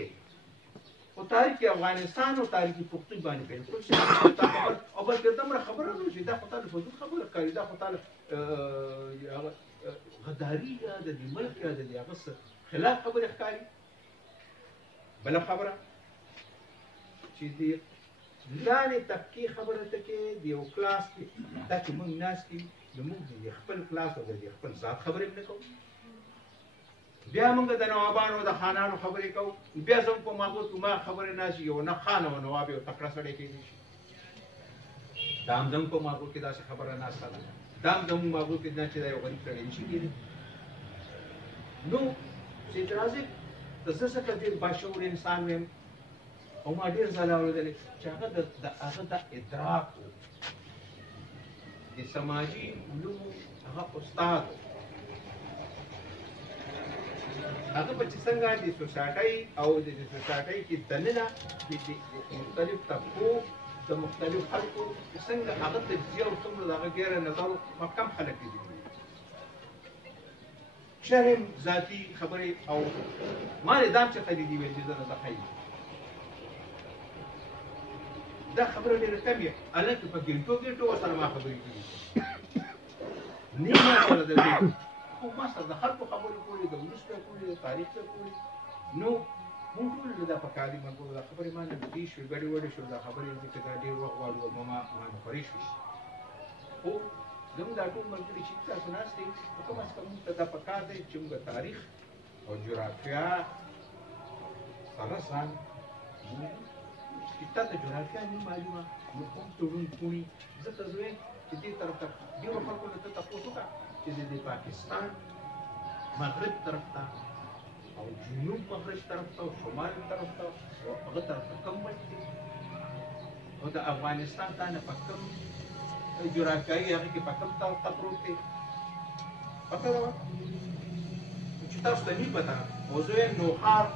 خو تاریخ افغانستان او تاریخ پښتون باندې بالکل او بلکې دومره خبره نه چې دا خو تاله فضول خبره ښکاري، دا خو تاله غداري یا د دې ملک یا د دې هغه خلاف خبرې ښکاري. بل خبره چې دې لاندې طبقې خبره ته کې د یو کلاس کې دا چې موږ ناست یو د موږ د خپل کلاس او د خپل ذات خبرې نه کوو بیا موږ د نوابانو د خانانو خبرې کوو بیا زموږ په ماغو کې ما خبرې ناشي یو نه خان او نواب یو تکړه سړی کېدی شي دا هم زموږ په ماغو کې داسې خبره ناسته ده دا هم زموږ ماغو کې نه چې دا یو غریب سړی نشي کېدی نو سید رازق د زه څخه ډېر باشعور انسان ویم او ما ډېر ځله اورېدلی چې هغه د هغه د ادراک د سماجي علومو هغه استاد هغه په چې څنګه د سوسایټۍ او د سوسایټۍ کې دننه د مختلف طبقو د مختلف خلکو څنګه هغه تجزیه او څومره د هغه ګیره نظر ما کم خلک دي شرم ذاتي خبرې او ما نه دام چې خلیدي ویل چې زه نه ځخی دا خبره ډېره کم یې هلکه په ګنټو ګنټو ورسره ما خبرې کړي نه ما سره د خو ما سره د خلکو خبرې کولې د ولس ته کولې د تاریخ ته کولې نو مونږ ټول دا په کاري مونږ دا خبرې ما نه دي شو ګډې وډې شو دا خبرې چې دا ډېر وخت غواړو ما نه پرې شو خو زموږ دا ټول ملګري چې تاسو ناست دي کوم څه کوم ته دا په کار دی چې موږ تاریخ او جغرافیا سره سره kita tu jurnalis ni macam mana, hukum turun kuni, sesuatu yang jadi terhadap dia orang pun tetap suka, jadi di Pakistan, Maghrib terhadap, atau Junub Maghrib terhadap, Somal terhadap, atau terhadap kembali, atau Afghanistan tanah pakam, jurnalis yang kita pakam tahu tak rutin, apa tahu? Kita sudah ni betul, maksudnya nuhar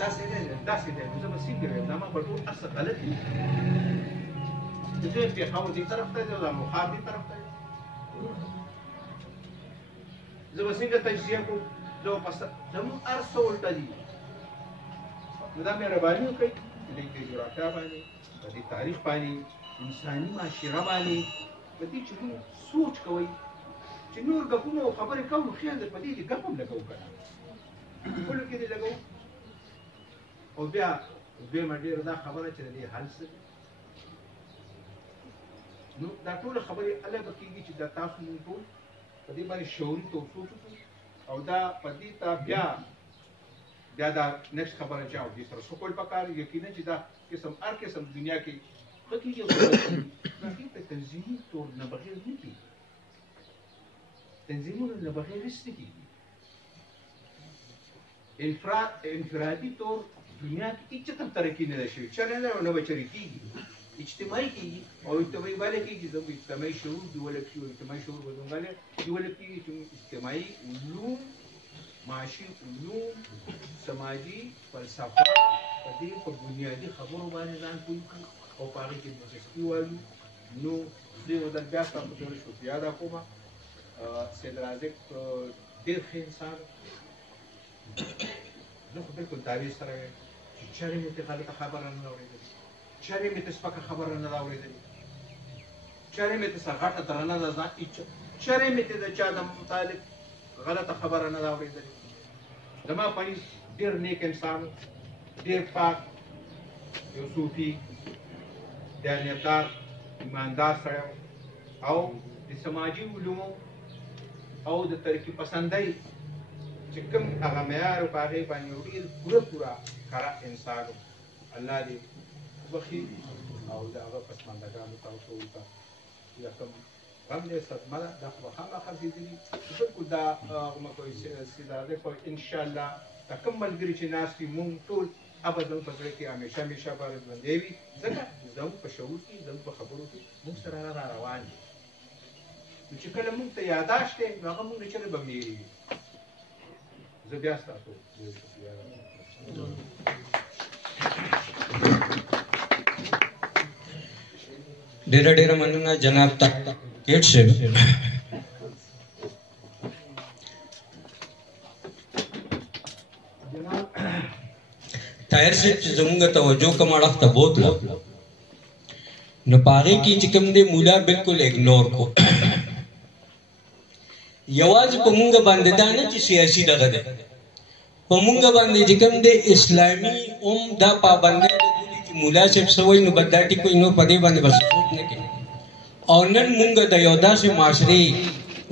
داسې دی زه به څنګه ویم دا ما په ټول هر څه غلط دي د دوی پېښور دې طرف ته دی او دا مخار دې طرف ته دی زه به څنګه تجزیه کړو زموږ هر څه الټه دي نو دا مهرباني وکړئ چې دې جغرافیا باندې په دې تاریخ باندې انساني معاشره باندې په دې چې موږ سوچ کوئ چې نور ګپونه او خبرې کوو خیال در په دې کې ګپ هم لګوو که نه ټولو کې دې لګوو او بیا دویمه ډېره دا خبره چې د دې حل څه دی نو دا ټوله خبرې هله به کېږي چې دا تاسو مونږ ټول په دې باندې شعوري توب سوچ وکړو او دا په دې ته بیا دا نیکسټ خبره چې او دې سره څه کول پکار یقینا چې دا قسم هر قسم دنیا کې ښه کېږي هغې په تنظیمي طور نه بغیر نه کېږي تنظیمونه نه بغیر هېڅ نه کېږي انفرادي طور دنیا کې هیڅ هم ترقي نه ده شوې چېرې نه نو به چېرې کېږي اجتماعي کېږي او اجتماعي باندې کېږي زموږ اجتماعي شعور ډیولپ شي او اجتماعي شعور به زموږ ډیولپ کېږي چې اجتماعي علوم معاشي علوم سماجي فلسفه په دې په بنیادي خبرو باندې ځان پوه کړي او په هغې کې دلچسپي والو نو زه یو ځل بیا ستاسو ټولو شکریه ادا کوم سید رازق ډېر ښه انسان زه خو بلکل دعوې سره یم چې چېرې مې ترې غلطه خبره نه ده اورېدلې چېرې مې ترې سپکه خبره نه ده اورېدلې چېرې مې ترې څه غټه درنه ده چېرې مې ترې د چا د متعلق غلطه خبره نه ده اورېدلې زما پنځ ډېر نیک انسان ډېر پاک یو صوفي دیانتدار ایماندار سړی او د سماجي علومو او د ترقي پسندۍ چې کوم هغه معیار او په هغې باندې یو ډېر پوره کره انسان و الله دې وبخي او د هغه پسماندګانو تاسو ته یا کوم غم دی صدمه ده دا خو به خامخا زېږېدلي بلکل دا هغه کوي سیداده کوي انشاءالله دا کوم ملګري چې ناست وي مونږ ټول ابد زموږ په زړه کې همیشه به ژوندی وي ځکه زموږ په شعور کې زموږ په خبرو کې مونږ سره را روان دي نو چې کله مونږ ته یاداشت دی نو هغه مونږ نه چېرې به میرې وي زه بیا ستاسو ډېره مننه جناب کیټ صاحب طاهر صاحب چې زموږ توجه کوم اړخ ته بوتله نو په هغې کې چې کوم دی مولا بلکل اګنور کو یوازې په مونږ باندې دا نه چې سیاسي دغه دی پمونگا باندې چې کوم د اسلامي دا پابندۍ لګولي چې مولا صاحب څه وایي نو بد دا ټیک وایي نو په دې باندې بس سوچ نه کوي. او نن مونږ د یو داسې معاشرې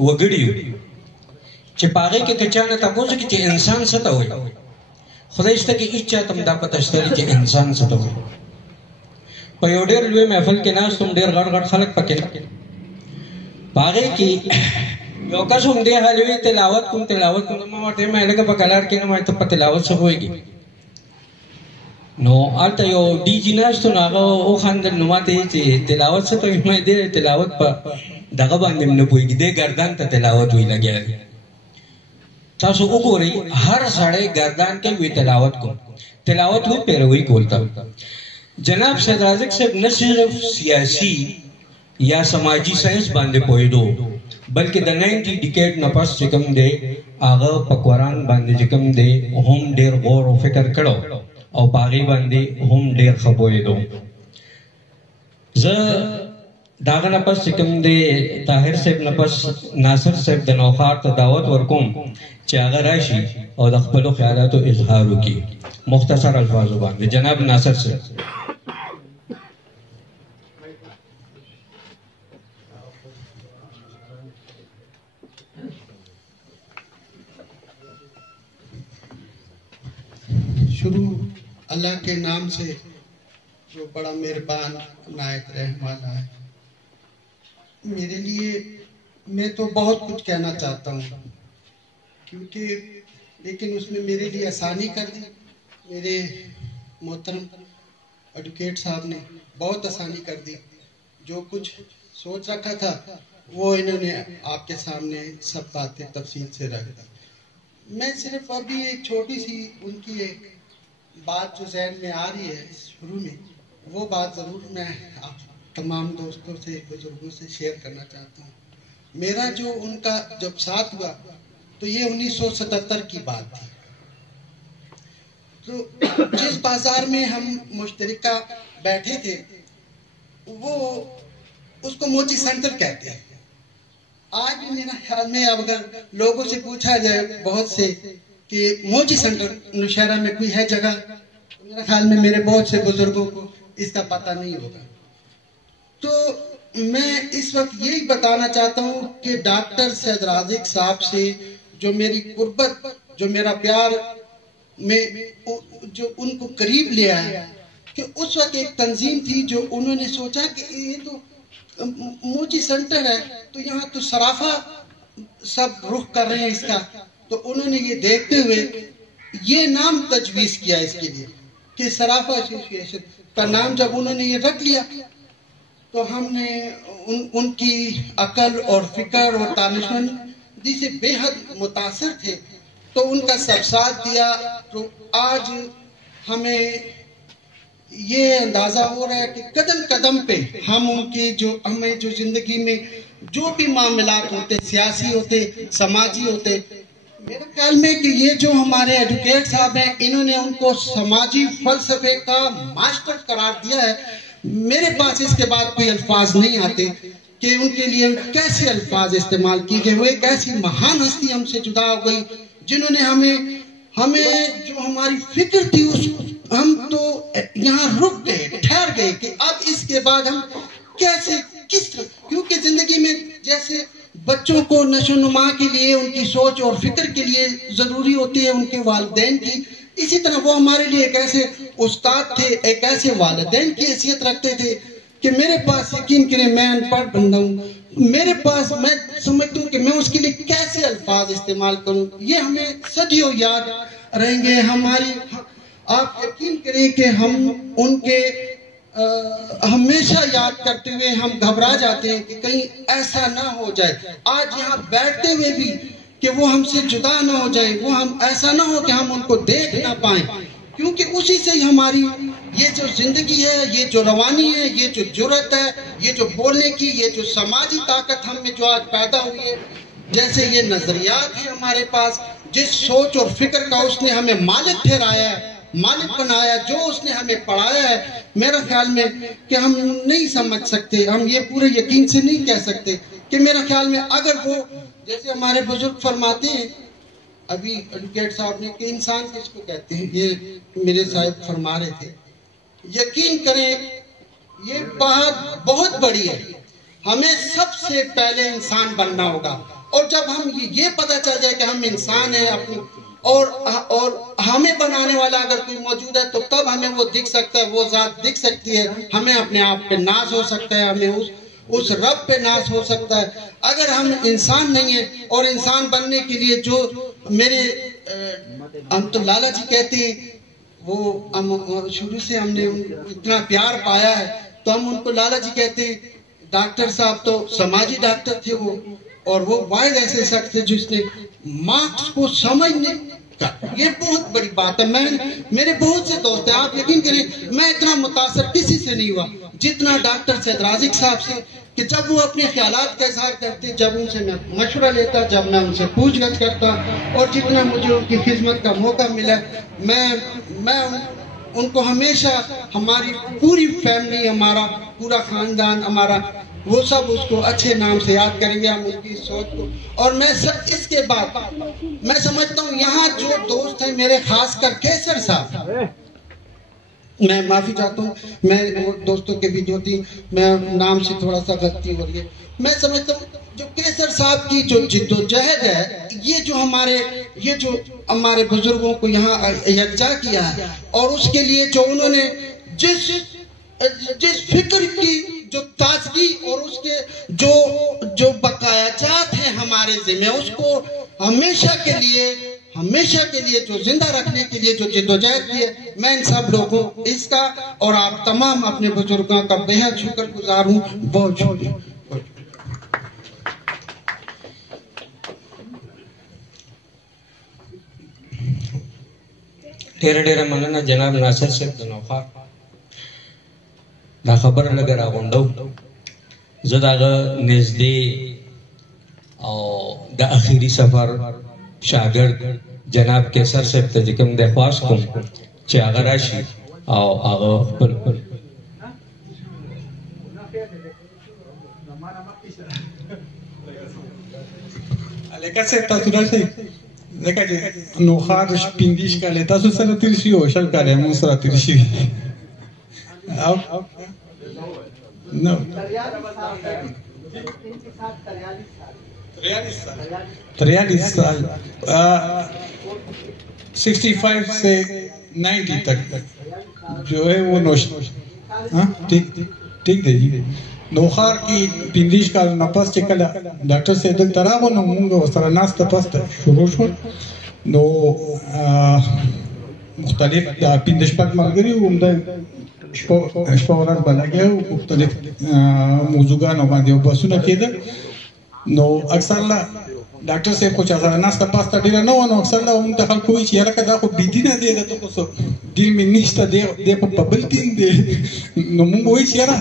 وګړي یو چې په هغې کې که چا نه تپوس وکړي چې انسان څه ته وایي، خدای شته کې هېڅ چا ته هم دا پته شته چې انسان څه ته وایي. په یو ډېر لوی محفل کې ناست وم، ډېر غټ غټ خلک پکې نه، په هغې کې یو کس هم دې حال وي تلاوت کوم ما ورته ویل لکه په کلار کې نه ما ته په تلاوت څه پوهېږي. نو هلته یو ډي جي ناست و، نو هغه وخندل، نو ما ته یې چې تلاوت څه ته وایي؟ ما دې تلاوت په دغه باندې هم نه پوهېږي، دې ګردان ته تلاوت وایي لګیا دی. تاسو وګورئ هر سړی ګردان کې وی تلاوت کوم، تلاوت وی پیروي کولتا. جناب سید رازق صاحب نه صرف سیاسی یا سماجی سائنس باندې پوهېدو بلکې د 90 ډیکیډ نه پس چې کوم دی هغه په قرآن باندې چې کوم دی هم ډېر غور او فکر کړو او په هغې باندې هم ډېر ښه پوهېدو. زه د هغه نه پس چې کوم دی طاهر صاحب نه پس ناصر صاحب د نوښار ته دعوت ورکوم چې هغه راشي او د خپلو خیالاتو اظهار وکړي مختصر الفاظو باندې. جناب ناصر صاحب. شروع اللہ کے نام سے جو بڑا مہربان نہایت رحم والا ہے. میرے لیے میں تو بہت کچھ کہنا چاہتا ہوں کیونکہ لیکن اس میں میرے لیے آسانی کر دی میرے محترم ایڈوکیٹ صاحب نے، بہت آسانی کر دی. جو کچھ سوچ رکھا تھا وہ انہوں نے آپ کے سامنے سب باتیں تفصیل سے رکھ دی. میں صرف ابھی ایک چھوٹی سی ان کی ایک بات جو ذہن میں آ رہی ہے شروع میں، وہ بات ضرور میں آپ تمام دوستوں سے بزرگوں سے شیئر کرنا چاہتا ہوں. میرا جو ان کا جب ساتھ ہوا تو یہ 1977 کی بات تھی. تو جس بازار میں ہم مشترکہ بیٹھے تھے وہ اس کو موچی سینٹر کہتے ہیں. آج بھی میرا خیال میں اب اگر لوگوں سے پوچھا جائے بہت سے کہ موچی سینٹر نوشہرہ میں کوئی ہے جگہ، میرا خیال میں میرے بہت سے بزرگوں کو اس کا پتہ نہیں ہوگا. تو میں اس وقت یہی بتانا چاہتا ہوں کہ ڈاکٹر سید رازق صاحب سے جو میری قربت، جو میرا پیار میں جو ان کو قریب لے آیا کہ اس وقت ایک تنظیم تھی جو انہوں نے سوچا کہ یہ تو موچی سینٹر ہے تو یہاں تو صرافہ سب رخ کر رہے ہیں اس کا. تو انہوں نے یہ دیکھتے ہوئے یہ نام تجویز کیا اس کے لیے کہ صرافہ ایسوسیشن کا نام جب انہوں نے یہ رکھ لیا تو ہم نے ان کی عقل اور فکر اور دانشمندی سے بے حد متاثر تھے. تو ان کا سب ساتھ دیا. تو آج ہمیں یہ اندازہ ہو رہا ہے کہ قدم قدم پہ ہم ان کی ہمیں جو زندگی میں جو بھی معاملات ہوتے، سیاسی ہوتے، سماجی ہوتے، میرے خیال میں کہ یہ جو ہمارے ایڈوکیٹ صاحب ہیں انہوں نے ان کو سماجی فلسفے کا ماسٹر قرار دیا ہے. میرے پاس اس کے بعد کوئی الفاظ نہیں آتے کہ ان کے لیے کیسے الفاظ استعمال کی گئے. وہ ایک ایسی مہان ہستی ہم سے جدا ہو گئی جنہوں نے ہمیں جو ہماری فکر تھی ہم تو یہاں رک گئے، ٹھہر گئے کہ اب اس کے بعد ہم کیسے کس طرح، کیونکہ زندگی میں جیسے بچوں کو نشو و نما کے لیے ان کی سوچ اور فکر کے لیے ضروری ہوتی ہے ان کے والدین کی، اسی طرح وہ ہمارے لیے ایک ایسے استاد تھے، ایک ایسے والدین کی حیثیت رکھتے تھے کہ میرے پاس یقین کریں میں ان پڑھ بندہ ہوں، میرے پاس میں سمجھتا ہوں کہ میں اس کے لیے کیسے الفاظ استعمال کروں. یہ ہمیں صدیوں یاد رہیں گے. آپ یقین کریں کہ ہم ان کے ہمیشہ یاد کرتے ہوئے ہم گھبرا جاتے ہیں کہ کہیں ایسا نہ ہو جائے آج یہاں بیٹھتے ہوئے بھی کہ وہ ہم سے جدا نہ ہو جائے، وہ ہم ایسا نہ ہو کہ ہم ان کو دیکھ نہ پائیں، کیونکہ اسی سے ہی ہماری یہ جو زندگی ہے، یہ جو روانی ہے، یہ جو جرأت ہے، یہ جو بولنے کی، یہ جو سماجی طاقت ہم میں جو آج پیدا ہوئی ہے، جیسے یہ نظریات ہیں ہمارے پاس، جس سوچ اور فکر کا اس نے ہمیں مالک ٹھہرایا ہے، مالک بنایا، جو اس نے ہمیں پڑھایا ہے، میرا خیال میں کہ ہم نہیں سمجھ سکتے، ہم یہ پورے یقین سے نہیں کہہ سکتے کہ میرا خیال میں اگر وہ جیسے ہمارے بزرگ فرماتے ہیں ابھی ایڈوکیٹ صاحب نے کہ انسان کس کو کہتے ہیں، یہ میرے صاحب فرما رہے تھے. یقین کریں یہ بات بہت بڑی ہے. ہمیں سب سے پہلے انسان بننا ہوگا، اور جب ہم یہ پتہ چل جائے کہ ہم انسان ہیں اپنی اور ہمیں بنانے والا اگر کوئی موجود ہے تو تب ہمیں وہ دکھ سکتا ہے، وہ ذات دکھ سکتی ہے. ہمیں اپنے آپ پہ ناز ہو سکتا ہے، ہمیں اس رب پہ ناز ہو سکتا ہے. اگر ہم انسان نہیں ہیں، اور انسان بننے کے لیے جو میرے ہم تو لالا جی کہتے ہیں، وہ شروع سے ہم نے اتنا پیار پایا ہے تو ہم ان کو لالا جی کہتے ہیں. ڈاکٹر صاحب تو سماجی ڈاکٹر تھے وہ، اور وہ واحد ایسے شخص تھے جس نے مارکس کو سمجھنے کا، یہ بہت بڑی بات ہے. میرے بہت سے دوست ہیں، آپ یقین کریں میں اتنا متاثر کسی سے نہیں ہوا جتنا ڈاکٹر سید رازق صاحب سے، کہ جب وہ اپنے خیالات کا اظہار کرتے، جب ان سے میں مشورہ لیتا، جب میں ان سے پوچھ گچھ کرتا، اور جتنا مجھے ان کی خدمت کا موقع ملا، میں ان کو ہمیشہ، ہماری پوری فیملی، ہمارا پورا خاندان، ہمارا وہ سب اس کو اچھے نام سے یاد کریں گے، ہم ان کی سوچ کو. اور میں اس کے بعد میں سمجھتا ہوں یہاں جو دوست ہیں میرے، خاص کر کیسر صاحب، میں معافی چاہتا ہوں، میں دوستوں کے بھی جو تھی میں نام سے تھوڑا سا غلطی ہو رہی ہے. میں سمجھتا ہوں جو کیسر صاحب کی جو جد و جہد ہے، یہ جو ہمارے بزرگوں کو یہاں یکجا کیا ہے، اور اس کے لیے جو انہوں نے جس فکر کی جو تازگی اور اس کے جو بقایا جات ہیں ہمارے ذمہ، اس کو ہمیشہ کے لیے جو زندہ رکھنے کے لیے جو جدوجہد کی ہے، میں ان سب لوگوں اس کا اور آپ تمام اپنے بزرگوں کا بے حد شکر گزار ہوں. بہت شکریہ. ډیره مننه جناب ناصر صاحب د نوخار دا خبره لږه راغونډو. زه د هغه نږدې او د اخري سفر شاګرد جناب کیسر صاحب ته چې کوم دی خواست کوم چې هغه راشي او هغه خپل هلکه صاحب تاسو راشئ، ځکه چې نوخار 15 کاله تاسو سره تېر شوي او 20 کاله موږ سره تېر شوي. No. 43 साल 65 से 90 तक जो है वो नोश. ठीक दे जी. نوخار کی 15 کال نه پس چې کله ډاکټر سیدل تراغو نو موږ سره ناسته پسته شروع شو، نو مختلف 15 پک ملګري هم د شپه ورځ به لګیا وو، مختلف موضوعګانو باندې بحثونه کېدل. نو اکثر لا ډاکټر صاحب خو چا سره ناسته پاسته ډېره نه وه، نو اکثر لا موږ ته خلکو وایي چې یاره دا خو بېدینه دی، دته خو څه ډېر مې نشته، دی په بل دین دی. نو موږ وایي چې یاره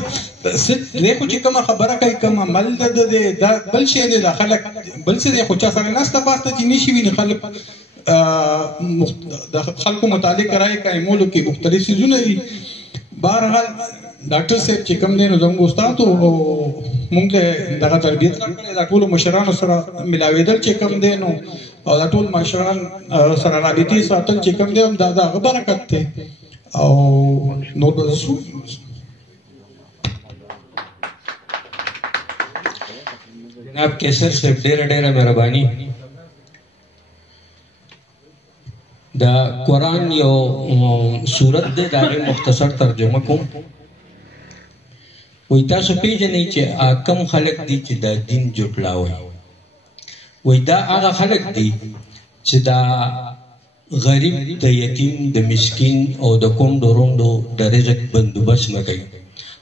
دی خو چې کومه خبره کوي، کوم عمل ده دی، دا بل شی دی، دا خلک بل څه دی، خو چا سره ناسته پاسته چې نشي وي، خلک د خلکو متعلق رایې قایمولو کې مختلف څیزونه دي. بهرحال ډاکټر صاحب چې کوم دی نو زموږ استاد او موږ ته دغه تربیت راکړې، دا ټولو مشرانو سره ملاوېدل چې کوم دی نو، او دا ټول مشران سره رابطې ساتل چې کوم دی هم دا د هغه برکت دی. او نور به زه جناب کیسر صاحب ډېره مهرباني. دا قرآن یو سورت دی، د هغې مختصر ترجمه کوم. وایي تاسو پېژنئ چې کم خلک دي چې دا دین جوړلاوي. وایي دا هغه خلک دي چې دا غریب، د یتیم، د مسکین او د کونډو روندو د رزق بندوبست نه کوي.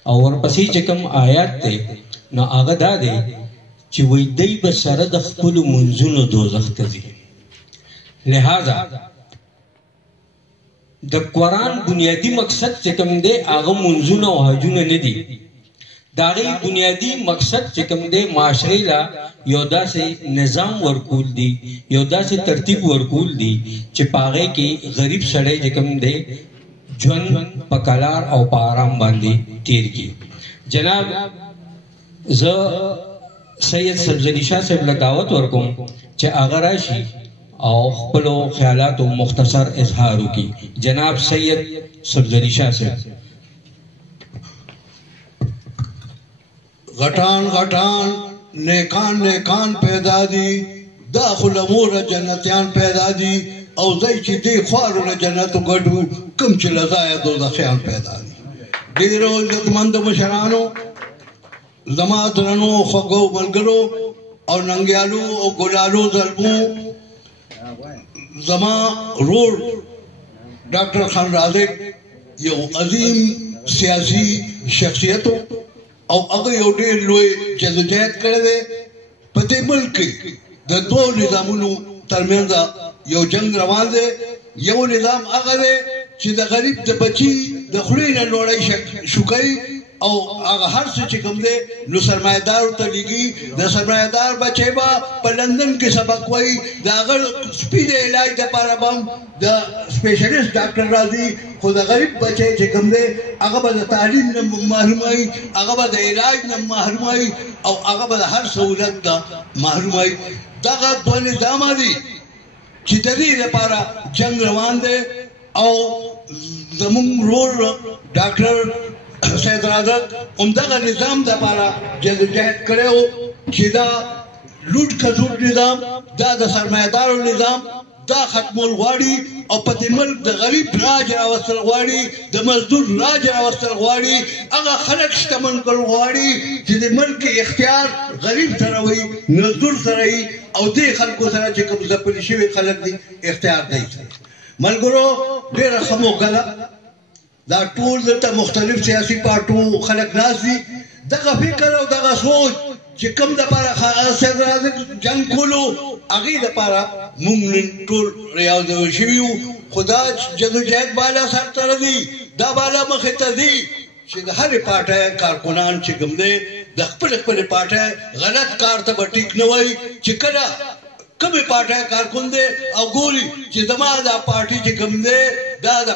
او ورپسې چې کوم آیات دی نو هغه دا دی چې وایي دی به سره د خپلو منځونو دوزخ ته ځي. لہذا د قرآن بنیادی مقصد چې کوم دی هغه منځونه او حجونه نه دي. د هغې بنیادی مقصد چې کوم دی معاشرې له یو داسې نظام ورکول دي، یو داسې ترتیب ورکول دي چې په هغې کې غریب سړی چې کوم دی ژوند په قلار او په آرام باندې تیر کړي. جناب زه سید سبزلي شاه صاحب له دعوت ورکوم چې هغه راشي او خپل خیالات او مختصر اظهار وکړي. جناب سید سبزری شاه صاحب. غټان غټان نیکان نیکان پیدا دي، دا خو له موره جنتیان پیدا دي، او ځای چې دې خوارو له جنتو ګډو کوم چې له ځایه دوزخیان پیدا دي. ډېرو عزتمندو مشرانو، زما درنو خوږو ملګرو او ننګیالو او ګلالو زلمو، زما رور ډاکټر خان رازق یو عظیم سیاسي شخصیت او هغه یو ډېر لوی جدوجہد کړی دی. په دې ملک کې د دوو نظامونو ترمنځ یو جنگ روان دی. یو نظام هغه دی چې د غریب د بچي د خولې نه لوړی شوکوي او هغه هر څه چې کوم دی نو سرمایه‌دارو ته لېږي. د سرمایه‌دار بچی به په لندن کې سبق وایي، د هغه سپي د علاج دپاره به هم د سپیشلیست ډاکټر راځي، خو د غریب بچی چې کوم دی هغه به د تعلیم نه محروم وي، هغه به د علاج نه محروم وي او هغه به د هر سهولت نه محروم وي. دغه دوه نظامه دي چې د دې لپاره جنګ روان دی. او زموږ ورور ډاکټر سید رازق همدغه نظام دپاره جدوجہد کړی و چې دا لوټ کسوټ نظام، دا د سرمایه‌دارو نظام، دا ختمول غواړي او په دې ملک د غریب راج راوستل غواړي، د مزدور راج راوستل غواړي، هغه خلک شتمن کول غواړي چې د ملک اختیار غریب سره وي، مزدور سره وي او دې خلکو سره چې کوم ځپلي شوي خلک دي اختیار دی. ملګرو ډېره ښه موقع ده، دا ټول دلته مختلف سیاسي پارټو خلک ناست دي. دغه فکر او دغه سوچ چې کوم دپاره سید رازق جنګ کولو هغې دپاره موږ نن ټول یو شوي یو. خو دا جدوجہد بالا سر ته رځي، دا بالا مخې ته ځي چې د هرې پارټۍ کارکنان چې کوم دی د خپلې خپلې پارټۍ غلط کار ته به ټیک نه وایي چې کله کومې پارټۍ کارکن دی او ګوري چې زما دا پارټي چې کوم دی دا د